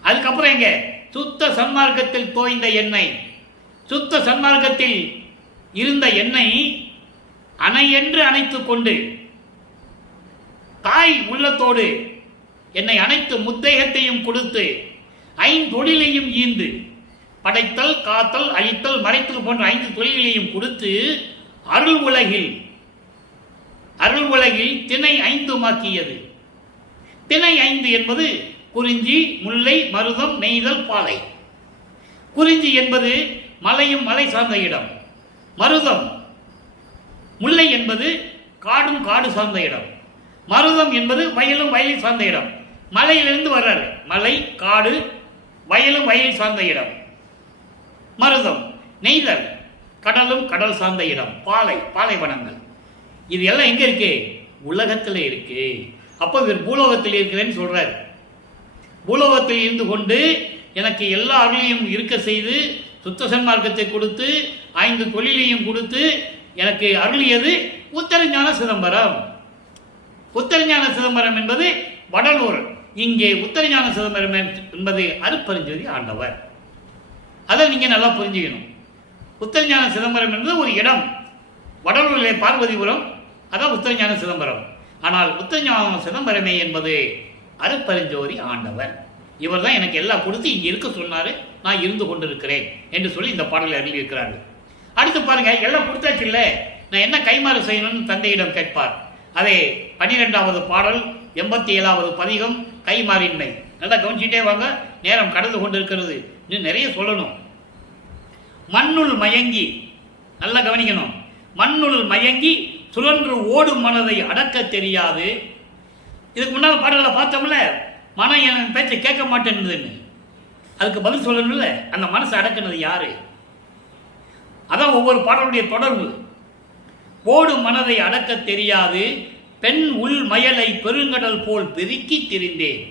அதுக்கப்புறம் எங்க? சுத்த சன்மார்க்கத்தில் தோய்ந்த எண்ணெய். சுத்த சன்மார்க்கத்தில் இருந்த எண்ணெய் அணை என்று அணைத்துக் கொண்டு தாய் உள்ளத்தோடு என்னை அனைத்து முத்தேகத்தையும் கொடுத்து ஐந்தொழிலையும் ஈந்து படைத்தல், காத்தல், அழித்தல், மறைத்தல் போன்ற 5 தொழிலையும் கொடுத்து அருள் உலகில் திணை 5மாக்கியது. திணை 5 என்பது குறிஞ்சி, முல்லை, மருதம், நெய்தல், பாலை. குறிஞ்சி என்பது மலையும் மலை சார்ந்த இடம். மருதம், முல்லை என்பது காடும் காடு சார்ந்த இடம். மருதம் என்பது வயலும் வயலில் சார்ந்த இடம். மலையிலிருந்து வர்றாரு, மலை, காடு, வயலும் வயல் சார்ந்த இடம் மருதம். நெய்தல் கடலும் கடல் சார்ந்த இடம். பாலைவனங்கள். இது எல்லாம் எங்க இருக்கு? உலகத்தில் இருக்கு. அப்போ இவர் பூலோகத்தில் இருக்கிறேன்னு சொல்றாரு. பூலோகத்தில் இருந்து கொண்டு எனக்கு எல்லா அருளையும் இருக்க செய்து சுத்த சன்மார்க்கத்தை கொடுத்து 5 தொழிலையும் கொடுத்து எனக்கு அருளியது உத்தரஞான சிதம்பரம். உத்தரஞான சிதம்பரம் என்பது வடலூர். இங்கே உத்தரஞான சிதம்பரம் என்பது அருட்பெருஞ்சோதி ஆண்டவர். அதை நீங்க நல்லா புரிஞ்சுக்கணும். உத்தரஞான சிதம்பரம் என்பது ஒரு இடம், வடலூரிலே பார்வதிபுரம், அதான் உத்தரஞான சிதம்பரம். ஆனால் உத்தரஞான சிதம்பரமே என்பது அருட்பெருஞ்சோதி ஆண்டவர். இவர் தான் எனக்கு எல்லாம் கொடுத்து இங்கே இருக்க சொன்னாரு, நான் இருந்து கொண்டிருக்கிறேன் என்று சொல்லி இந்த பாடலை அருளி இருக்கிறார்கள். அடுத்து பாருங்க, எல்லாம் கொடுத்தாச்சு இல்லை, நான் என்ன கைமாறு செய்யணும்னு தந்தையிடம் கேட்பார். அதே 12வது பாடல் 87வது பதிகம் கைமாறின்மை. நல்லா கவனிச்சுட்டே வாங்க, நேரம் கடந்து கொண்டிருக்கிறது, இன்னும் நிறைய சொல்லணும். மண்ணுள் மயங்கி, நல்லா கவனிக்கணும், மண்ணுள் மயங்கி சுழன்று ஓடும் மனதை அடக்க தெரியாது. இதுக்கு முன்னால் பாடல்களை பார்த்தோம்ல, மனம் என் பேச்சை கேட்க மாட்டேன்னு, அதுக்கு பதில் சொல்லணும்ல, அந்த மனசை அடக்குனது யாரு? அதான் ஒவ்வொரு பாடலுடைய தொடர்பு. ஓடும் மனதை அடக்க தெரியாது, பெண் உள் மயலை பெருங்கடல் போல் பெருக்கி திரிந்தேன்.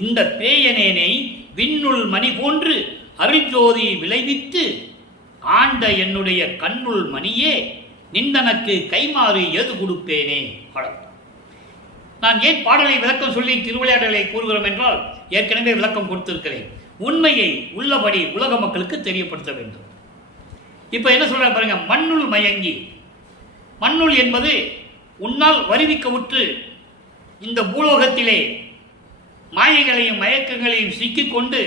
இந்த பேயனேனை விண்ணுள் மணி போன்று அருள்ஜோதி விளைவித்து ஆண்ட என்னுடைய கண்ணுள் மணியே நிந்தனக்கு கைமாறு எது கொடுப்பேனே. நான் ஏன் பாடலை விளக்கம் சொல்லி திருவிளையாடலை கூறுகிறோம் என்றால், ஏற்கனவே விளக்கம் கொடுத்திருக்கிறேன். உண்மையை உள்ளபடி உலக மக்களுக்கு தெரியப்படுத்த வேண்டும். இப்ப என்ன சொல்ற பாருங்க, மண்ணுள் மயங்கி. மண்ணுள் என்பது உன்னால் வருவிக்க உற்று இந்த பூலோகத்திலே மாயைகளையும் மயக்கங்களையும் சிக்கிக்கொண்டு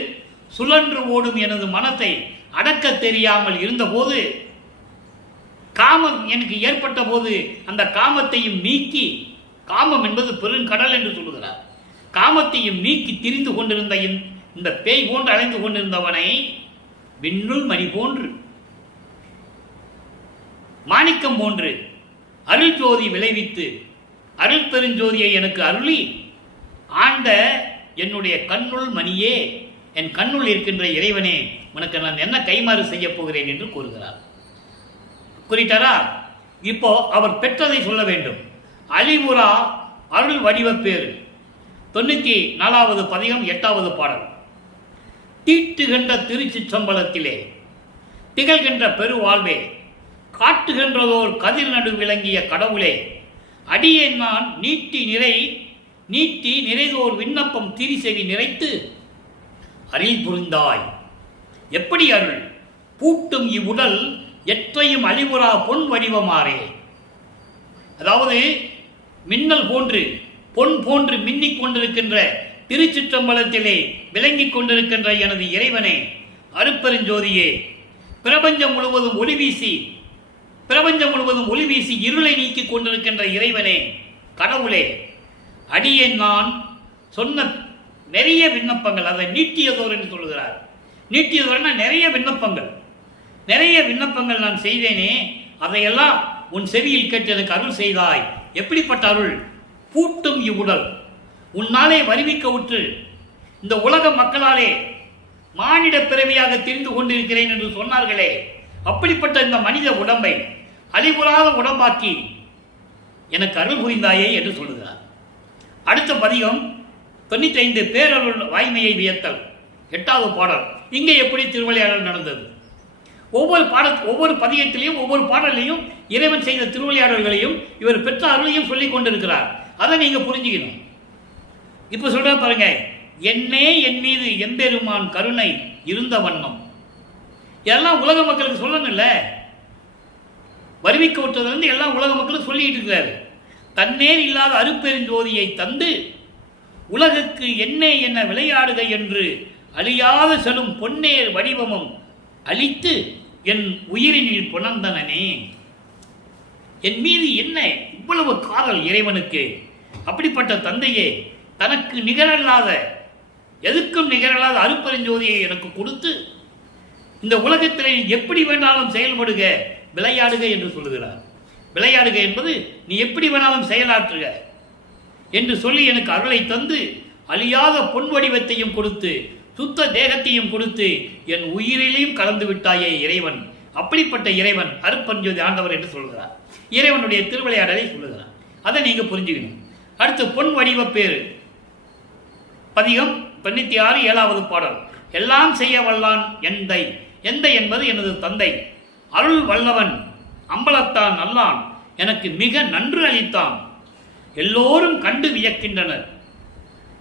சுழன்று ஓடும் எனது மனத்தை அடக்க தெரியாமல் இருந்தபோது, காமம் எனக்கு ஏற்பட்ட போது அந்த காமத்தையும் நீக்கி, காமம் என்பது பெருங்கடல் என்று சொல்லுகிறார், காமத்தையும் நீக்கி திரிந்து கொண்டிருந்த இந்த பேய் போன்று அலைந்து கொண்டிருந்தவனை விண்ணுள் மணி போன்று மாணிக்கம் போன்று அருள் ஜோதி விளைவித்து அருள் பெருஞ்சோதியை எனக்கு அருளி ஆண்ட என்னுடைய கண்ணுள் மணியே, என் கண்ணுள் இருக்கின்ற இறைவனே, உனக்கு நான் என்ன கைமாறு செய்ய போகிறேன் என்று கூறுகிறார். குறித்தாரா? இப்போ அவர் பெற்றதை சொல்ல வேண்டும். அலிமுரா அருள் வடிவப்பேறு 94வது பதிகம் 8வது பாடல். தீட்டுகின்ற திருச்சிற்றம்பலத்திலே திகழ்கின்ற பெருவாழ்வே, காட்டுகின்றதோர் கதிர் நடு விளங்கிய கடவுளே, அடியேன் நான் நீட்டி நிறைதோர் விண்ணப்பம் திரிசெவி நிறைத்து அருள் புரிந்தாய். எப்படி அருள்? பூட்டும் இவ்வுடல் எற்றையும் அழிவுறா பொன் வடிவமாறே. அதாவது மின்னல் போன்று பொன் போன்று மின்னிக் கொண்டிருக்கின்ற திருச்சிற்றம்பலத்திலே விளங்கிக் கொண்டிருக்கின்ற எனது இறைவனே, அருட்பெருஞ்சோதியே, பிரபஞ்சம் முழுவதும் ஒளி வீசி இருளை நீக்கிக் கொண்டிருக்கின்ற இறைவனே, கடவுளே, அடியேன் நான் சொன்ன நிறைய விண்ணப்பங்கள், அதை நீட்டியதோர் என்று சொல்கிறார். நீட்டியதோர்னா நிறைய விண்ணப்பங்கள் நான் செய்தேனே, அதையெல்லாம் உன் செவியில் கேட்டு எனக்கு அருள் செய்தாய். எப்படிப்பட்ட அருள்? பூட்டும் இவ்வுடல் உன்னாலே வருவிக்க உற்று இந்த உலக மக்களாலே மானிட பிறவியாக தெரிந்து கொண்டிருக்கிறேன் என்று சொன்னார்களே, அப்படிப்பட்ட இந்த மனித உடம்பை அழிவுறாத உடம்பாக்கி எனக்கு அருள் புரிந்தாயே என்று சொல்லுகிறார். அடுத்த பதிகம் 95 பேரருள் வாய்மையை வியத்தல், 8வது பாடல். இங்கே எப்படி திருவிளையாடல் நடந்தது? ஒவ்வொரு பதிகத்திலையும் ஒவ்வொரு பாடலையும் இறைவன் செய்த திருவிளையாடல்களையும் இவர் பெற்ற அருளையும் சொல்லிக் கொண்டிருக்கிறார். அதை நீங்க புரிஞ்சுக்கணும். இப்ப சொல்ற பாருங்க, என்னே என் மீது எம்பெருமான் கருணை இருந்த வண்ணம். இதெல்லாம் உலக மக்களுக்கு சொல்லணும் இல்ல, வருவிக்க விட்டதிலிருந்து எல்லாம் உலக மக்களுக்கு சொல்லிட்டு இருக்கிறாரு. தன்னேர் இல்லாத அருப்பெருஞ்சோதியை தந்து உலகுக்கு என்னே என்ன விளையாடுக என்று அழியாத செல்லும் பொன்னேர் வடிவமும் அழித்து என் உயிரினில் புணர்ந்தனனே. என் மீது என்ன இவ்வளவு காதல் இறைவனுக்கு! அப்படிப்பட்ட தந்தையே தனக்கு நிகரல்லாத, எதுக்கும் நிகரல்லாத அருப்பெருஞ்சோதியை எனக்கு கொடுத்து இந்த உலகத்திலே எப்படி வேணாலும் செயல்படுக, விளையாடுக என்று சொல்லுகிறார். விளையாடுக என்பது நீ எப்படி வேணாலும் செயலாற்றுக என்று சொல்லி எனக்கு அருளை தந்து அழியாத பொன் வடிவத்தையும் கொடுத்து சுத்த தேகத்தையும் கொடுத்து என் உயிரிலையும் கலந்து விட்டாயே இறைவன். அப்படிப்பட்ட இறைவன் அருப்பெருஞ்சோதி ஆண்டவர் என்று சொல்கிறார். இறைவனுடைய திருவிளையாடலை சொல்லுகிறார். அதை நீங்க புரிஞ்சுக்கணும். அடுத்து பொன் வடிவ பேரு பதிகம் 96 7வது பாடல். எல்லாம் செய்ய வல்லான் எந்தை. எந்தை என்பது எனது தந்தை. அருள் வல்லவன் அம்பலத்தான் நல்லான் எனக்கு மிக நன்று அளித்தான். எல்லோரும் கண்டு வியக்கின்றனர்.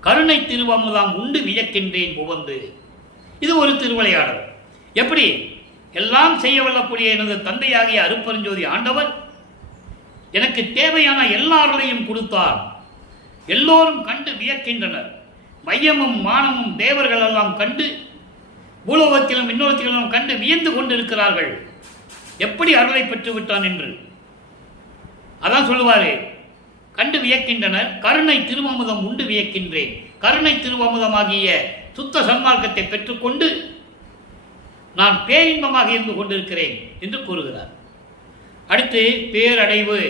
கருணை திருவமுதாம் உண்டு வியக்கின்றேன் புவந்து. இது ஒரு திருவிளையாடல். எப்படி? எல்லாம் செய்ய வல்லக்கூடிய எனது தந்தையாகிய அருப்பெருஞ்சோதி ஆண்டவர் எனக்கு தேவையான எல்லாரையும் கொடுத்தார். எல்லோரும் கண்டு வியக்கின்றனர். மையமும் மானமும் தேவர்கள் எல்லாம் கண்டு பூலோகத்திலும் இன்னொருத்திலும் கண்டு வியந்து கொண்டிருக்கிறார்கள். எப்படி அருளை பெற்று விட்டான் என்று அதான் சொல்லுவாரு. கண்டு வியக்கின்றனர். கருணை திருவமுதம் உண்டு வியக்கின்றேன். கருணை திருவமுதமாகிய சுத்த சன்மார்க்கத்தை பெற்றுக்கொண்டு நான் பேரின்பமாக இருந்து கொண்டிருக்கிறேன் என்று கூறுகிறார். அடுத்து பேரடைவு.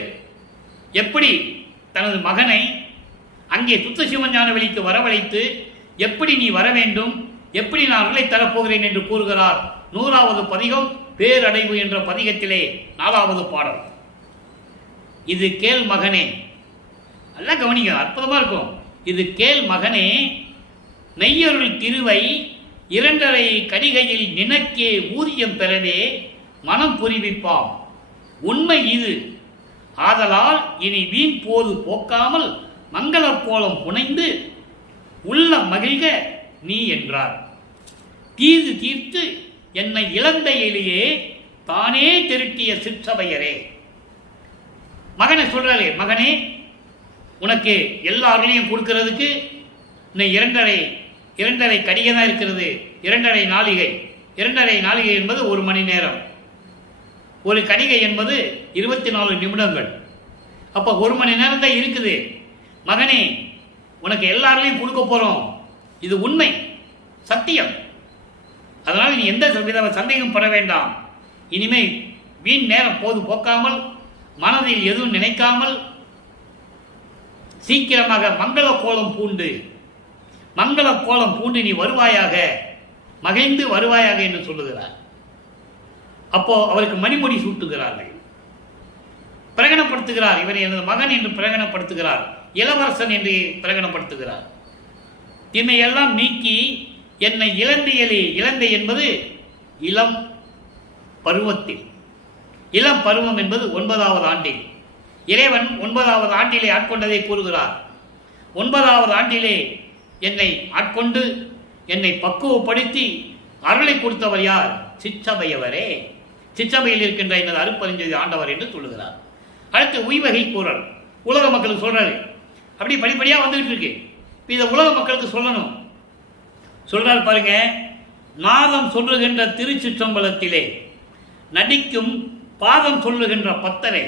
எப்படி தனது மகனை அங்கே சுத்த சிவஞான வெளிக்கு வரவழைத்து எப்படி நீ வர வேண்டும், எப்படி நான் அருளை தரப்போகிறேன் என்று கூறுகிறார். 100வது பதிகம் பேரடைவு என்ற பதிகத்திலே 4வது பாடல். இது கேள் மகனே. நல்லா கவனிங்க, அற்புதமா இருக்கும். இது கேள் மகனே, நெய்யருள் திருவை 2.5 கடிகையில் நினக்கே ஊதியம் பெறவே மனம் புரிவிப்பாம். உண்மை இது. ஆதலால் இனி வீண் போது போக்காமல் மங்கள கோலம் புனைந்து உள்ள மகிழ்க நீ என்றார். தீது தீர்த்து என்னை இளந்தையிலேயே தானே திருட்டிய சிற்சபையரே. மகனை சொல்றாரே, மகனே உனக்கு எல்லாரையும் கொடுக்கிறதுக்கு இன்னும் 2.5 கடிகை தான் இருக்கிறது. 2.5 நாளிகை. 2.5 நாளிகை என்பது 1 மணி நேரம். ஒரு கடிகை என்பது 24 நிமிடங்கள். அப்ப 1 மணி நேரம் தான் இருக்குது. மகனே உனக்கு எல்லாரையும் கொடுக்க போறோம். இது உண்மை, சத்தியம். அதனால் நீ எந்த வித சந்தேகம் பட வேண்டாம். இனிமே வீண் நேரம் போது போக்காமல், மனதில் எதுவும் நினைக்காமல் சீக்கிரமாக மங்கள கோலம் பூண்டு நீ வருவாயாக, மகிழ்ந்து வருவாயாக என்று சொல்லுகிறார். அப்போ அவருக்கு மணிமுடி சூட்டுகிறார்கள், பிரகடனப்படுத்துகிறார். இவரை எனது மகன் என்று பிரகடனப்படுத்துகிறார். இளவரசன் என்று பிரகடனப்படுத்துகிறார். இதையெல்லாம் நீக்கி என்னை இளந்தை என்பது இளம் பருவத்தில், இளம் பருவம் என்பது 9வது ஆண்டில். இறைவன் 9வது ஆண்டிலே ஆட்கொண்டதை கூறுகிறார். 9வது ஆண்டிலே என்னை ஆட்கொண்டு என்னை பக்குவப்படுத்தி அருளை கொடுத்தவர் யார்? சிற்றபையவரே. சிற்றபையில் இருக்கின்ற எனது அருப்பெருஞ்சோதி ஆண்டவர் என்று சொல்லுகிறார். அடுத்து உய்வகை கூறல். உலக மக்களுக்கு சொல்றாரு. அப்படி படிப்படியா வந்துட்டு இருக்கு. இதை உலக மக்களுக்கு சொல்லணும். சொல்றாரு பாருங்க. நாதம் சொல்லுகின்ற திருச்சிற்றம்பலத்திலே நடிக்கும் பாதம் சொல்லுகின்ற பத்தரை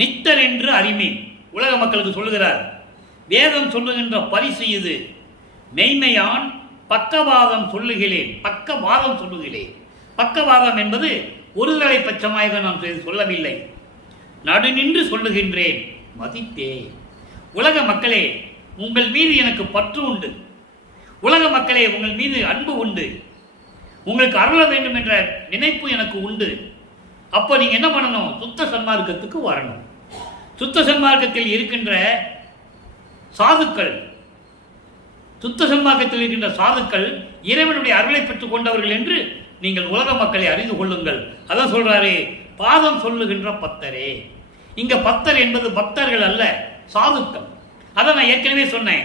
நித்தர் என்று அறிமீன். உலக மக்களுக்கு சொல்லுகிறார். வேதம் சொல்லுகின்ற பரிசு இது. மெய்மையான் பக்கவாதம் சொல்லுகிறேன். பக்கவாதம் என்பது ஒருதலை பட்சமாக நான் சொல்லவில்லை, நடுநின்று சொல்லுகின்றேன், மதித்தே. உலக மக்களே, உங்கள் மீது எனக்கு பற்று உண்டு. உலக மக்களே, உங்கள் மீது அன்பு உண்டு. உங்களுக்கு அருள வேண்டும் என்ற நினைப்பு எனக்கு உண்டு. அப்போ நீங்க என்ன பண்ணணும்? சுத்த சன்மார்க்கத்துக்கு வரணும். சுத்த சன்மார்க்கத்தில் இருக்கின்ற சாதுக்கள், சுத்த சன்மார்க்கத்தில் இருக்கின்ற சாதுக்கள் இறைவனுடைய அருளை பெற்றுக் கொண்டவர்கள் என்று நீங்கள் உலக மக்களை அறிந்து கொள்ளுங்கள். அதான் சொல்றாரு, பாதம் சொல்லுகின்ற பக்தரே. இங்க பக்தர் என்பது பக்தர்கள் அல்ல, சாதுக்கள். அதை நான் ஏற்கனவே சொன்னேன்.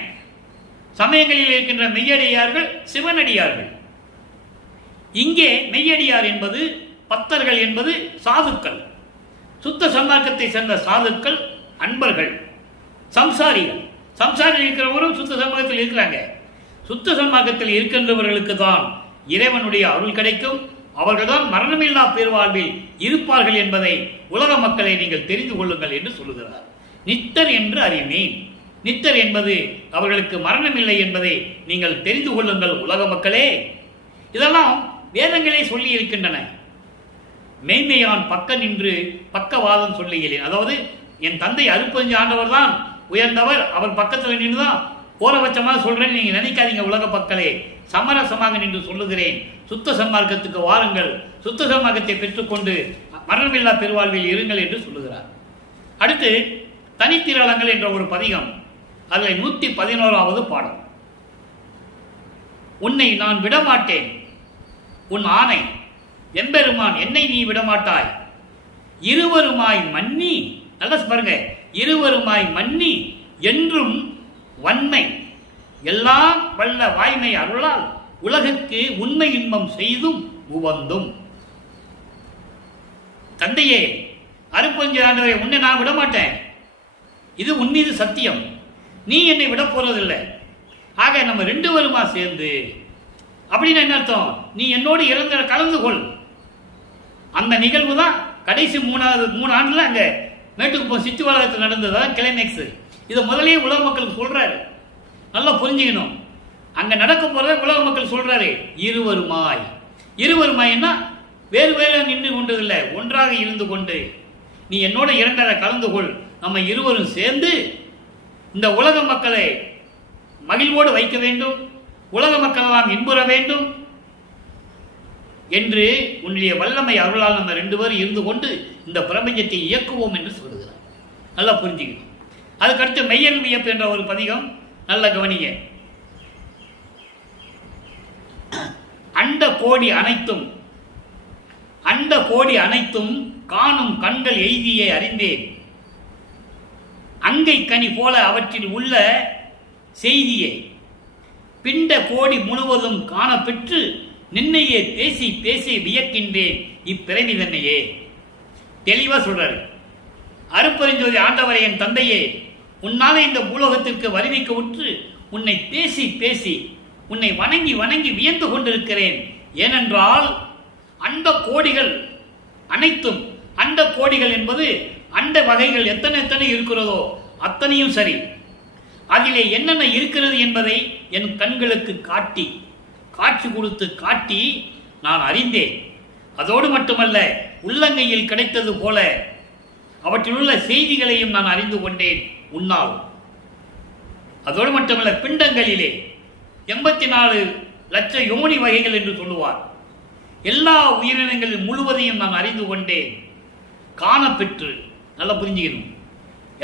சமயங்களில் இருக்கின்ற மெய்யடியார்கள் சிவனடியார்கள். இங்கே மெய்யடியார் என்பது, பக்தர்கள் என்பது சாதுக்கள். சுத்த சன்மார்க்கத்தை சேர்ந்த சாதுக்கள் அன்பர்கள், சம்சாரிகள். சம்சாரிகள் இருக்கிறவரும் சுத்த சன்மார்க்கத்தில் இருக்கிறாங்க. சுத்த சன்மார்க்கத்தில் இருக்கின்றவர்களுக்கு தான் இறைவனுடைய அருள் கிடைக்கும். அவர்கள்தான் மரணமில்லா பேர்வாழ்வில் இருப்பார்கள் என்பதை உலக மக்களை நீங்கள் தெரிந்து கொள்ளுங்கள் என்று சொல்லுகிறார். நித்தர் என்று அறிவேன். நித்தர் என்பது அவர்களுக்கு மரணமில்லை என்பதை நீங்கள் தெரிந்து கொள்ளுங்கள் உலக மக்களே. இதெல்லாம் வேதங்களே சொல்லி இருக்கின்றன. மெய்மையான் பக்க நின்று பக்கவாதம் சொல்லுகிறேன். அதாவது என் தந்தை அருப்பஞ்சு ஆண்டவர் தான் உயர்ந்தவர், அவர் பக்கத்தில் நின்றுதான் போரபட்சமாக சொல்றேன் நீங்க நினைக்காதீங்க உலக மக்களே. சமரசமாக நின்று சொல்லுகிறேன், சுத்த சன்மார்க்கத்துக்கு வாருங்கள், சுத்த சன்மார்க்கத்தை பெற்றுக்கொண்டு மரணமில்லா பெருவாழ்வில் இருங்கள் என்று சொல்லுகிறார். அடுத்து தனித்திரளங்கள் என்ற ஒரு பதிகம், அதில் 111வது பாடம். உன்னை நான் விடமாட்டேன், உன் ஆணை எம்பெருமான் என்னை நீ விடமாட்டாய், இருவருமாய் மன்னி. நல்லா பாருங்க, இருவருமாய் மன்னி என்றும் வன்மை எல்லாம் வல்ல வாய்மை அருளால் உலகுக்கு உண்மை இன்பம் செய்தும் உவந்தும். தந்தையே, அருப்பஞ்சு ஆண்டவரை, உன்னை நான் விடமாட்டேன், இது உன் மீது சத்தியம், நீ என்னை விட போறதில்லை. ஆக நம்ம 2 வருமா சேர்ந்து, அப்படின்னு என்ன அர்த்தம்? நீ என்னோடு இறந்த கலந்து கொள். அந்த நிகழ்வு தான் கடைசி 3 ஆண்டுல அங்க மேட்டுக்குப்பம் சித்து வளாகத்தில் நடந்ததுதான் கிளைமேக்ஸ். இதை முதலே உலக மக்களுக்கு சொல்றாரு, நல்லா புரிஞ்சுக்கணும். அங்க நடக்க போறத உலக மக்கள் சொல்றாரு. இருவருமாய், இருவருமாய்னா வேறு வேறு நின்று கொண்டதில்லை, ஒன்றாக இருந்து கொண்டு நீ என்னோட இரண்டரை கலந்து கொள். நம்ம இருவரும் சேர்ந்து இந்த உலக மக்களை மகிழ்வோடு வைக்க வேண்டும், உலக மக்கள் நாம் இன்புற வேண்டும் என்று உன்னுடைய வல்லமை அருளால் நம்ம 2 பேரும் இருந்து கொண்டு இந்த பிரபஞ்சத்தை இயக்குவோம் என்று சொல்லுகிறார். நல்லா புரிஞ்சுக்கணும். அதுக்கடுத்து மெய்யல் வியப்பு என்ற ஒரு பதிகம், நல்ல கவனிங்க. அண்ட கோடி அனைத்தும், அண்ட கோடி அனைத்தும் காணும் கண்கள் எய்தியே அறிந்தேன், அங்கை கனி போல அவற்றில் உள்ள செய்தியை பிண்ட கோடி முழுவதும் காணப்பெற்று நின்னையே பேசி பேசி வியக்கின்றேன் இப்பிறவி தன்னையே. தெளிவா சொல்றாரு. அருப்பெருஞ்சோதி ஆண்டவரை, என் தந்தையே, உன்னால இந்த பூலோகத்திற்கு வருவிக்க உற்று உன்னை பேசி பேசி உன்னை வணங்கி வணங்கி வியந்து கொண்டிருக்கிறேன். ஏனென்றால் அண்ட கோடிகள் அனைத்தும், அண்ட கோடிகள் என்பது அண்ட வகைகள் எத்தனை எத்தனை இருக்கிறதோ அத்தனையும் சரி, அதிலே என்னென்ன இருக்கிறது என்பதை என் கண்களுக்கு காட்டி காட்சி கொடுத்து காட்டி நான் அறிந்தேன். அதோடு மட்டுமல்ல, உள்ளங்கையில் கிடைத்தது போல அவற்றில் உள்ள செய்திகளையும் நான் அறிந்து கொண்டேன் உன்னால். அதோடு மட்டுமல்ல, பிண்டங்களிலே 84 லட்ச யோனி வகைகள் என்று சொல்லுவார். எல்லா உயிரினங்களில் முழுவதையும் நான் அறிந்து கொண்டேன், காணப்பெற்று. நல்லா புரிஞ்சுக்கணும்.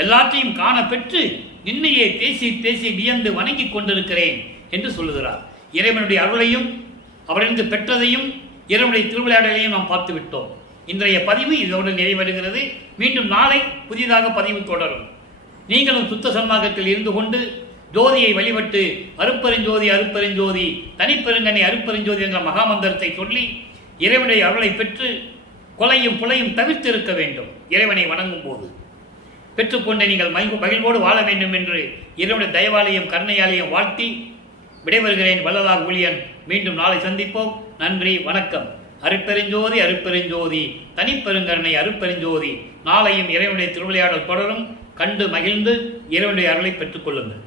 எல்லாத்தையும் காணப்பெற்று நின்னையே பேசி பேசி வியந்து வணங்கி கொண்டிருக்கிறேன் என்று சொல்லுகிறார். இறைவனுடைய அருளையும் அவரிருந்து பெற்றதையும் இறைவனுடைய திருவிளையாடலையும் நாம் பார்த்து விட்டோம். இன்றைய பதிவு இதோடு நிறைவடைகிறது. மீண்டும் நாளை புதிதாக பதிவு தொடரும். நீங்களும் சுத்த சன்மார்க்கத்தில் இருந்து கொண்டு ஜோதியை வழிபட்டு அருப்பெருஞ்சோதி அருப்பெருஞ்சோதி தனிப்பெருங்கனை அருப்பெருஞ்சோதி என்ற மகாமந்திரத்தை சொல்லி இறைவனுடைய அருளை பெற்று கொலையும் புலையும் தவிர்த்து இருக்க வேண்டும். இறைவனை வணங்கும் போது பெற்றுக்கொண்டு நீங்கள் மகிழ்வோடு வாழ வேண்டும் என்று இறைவனுடைய தயவாலயம் கருணையாலயம் வாழ்த்தி விடைபெறுகிறேன். வள்ளலார் ஊழியன். மீண்டும் நாளை சந்திப்போம். நன்றி, வணக்கம். அருட்பெருஞ்சோதி அருட்பெருஞ்சோதி தனிப்பெருங்கருணை அருட்பெருஞ்சோதி. நாளையும் இறைவனுடைய திருவிளையாடல் தொடரும். கண்டு மகிழ்ந்து இறைவனுடைய அருளை பெற்றுக் கொள்ளுங்கள்.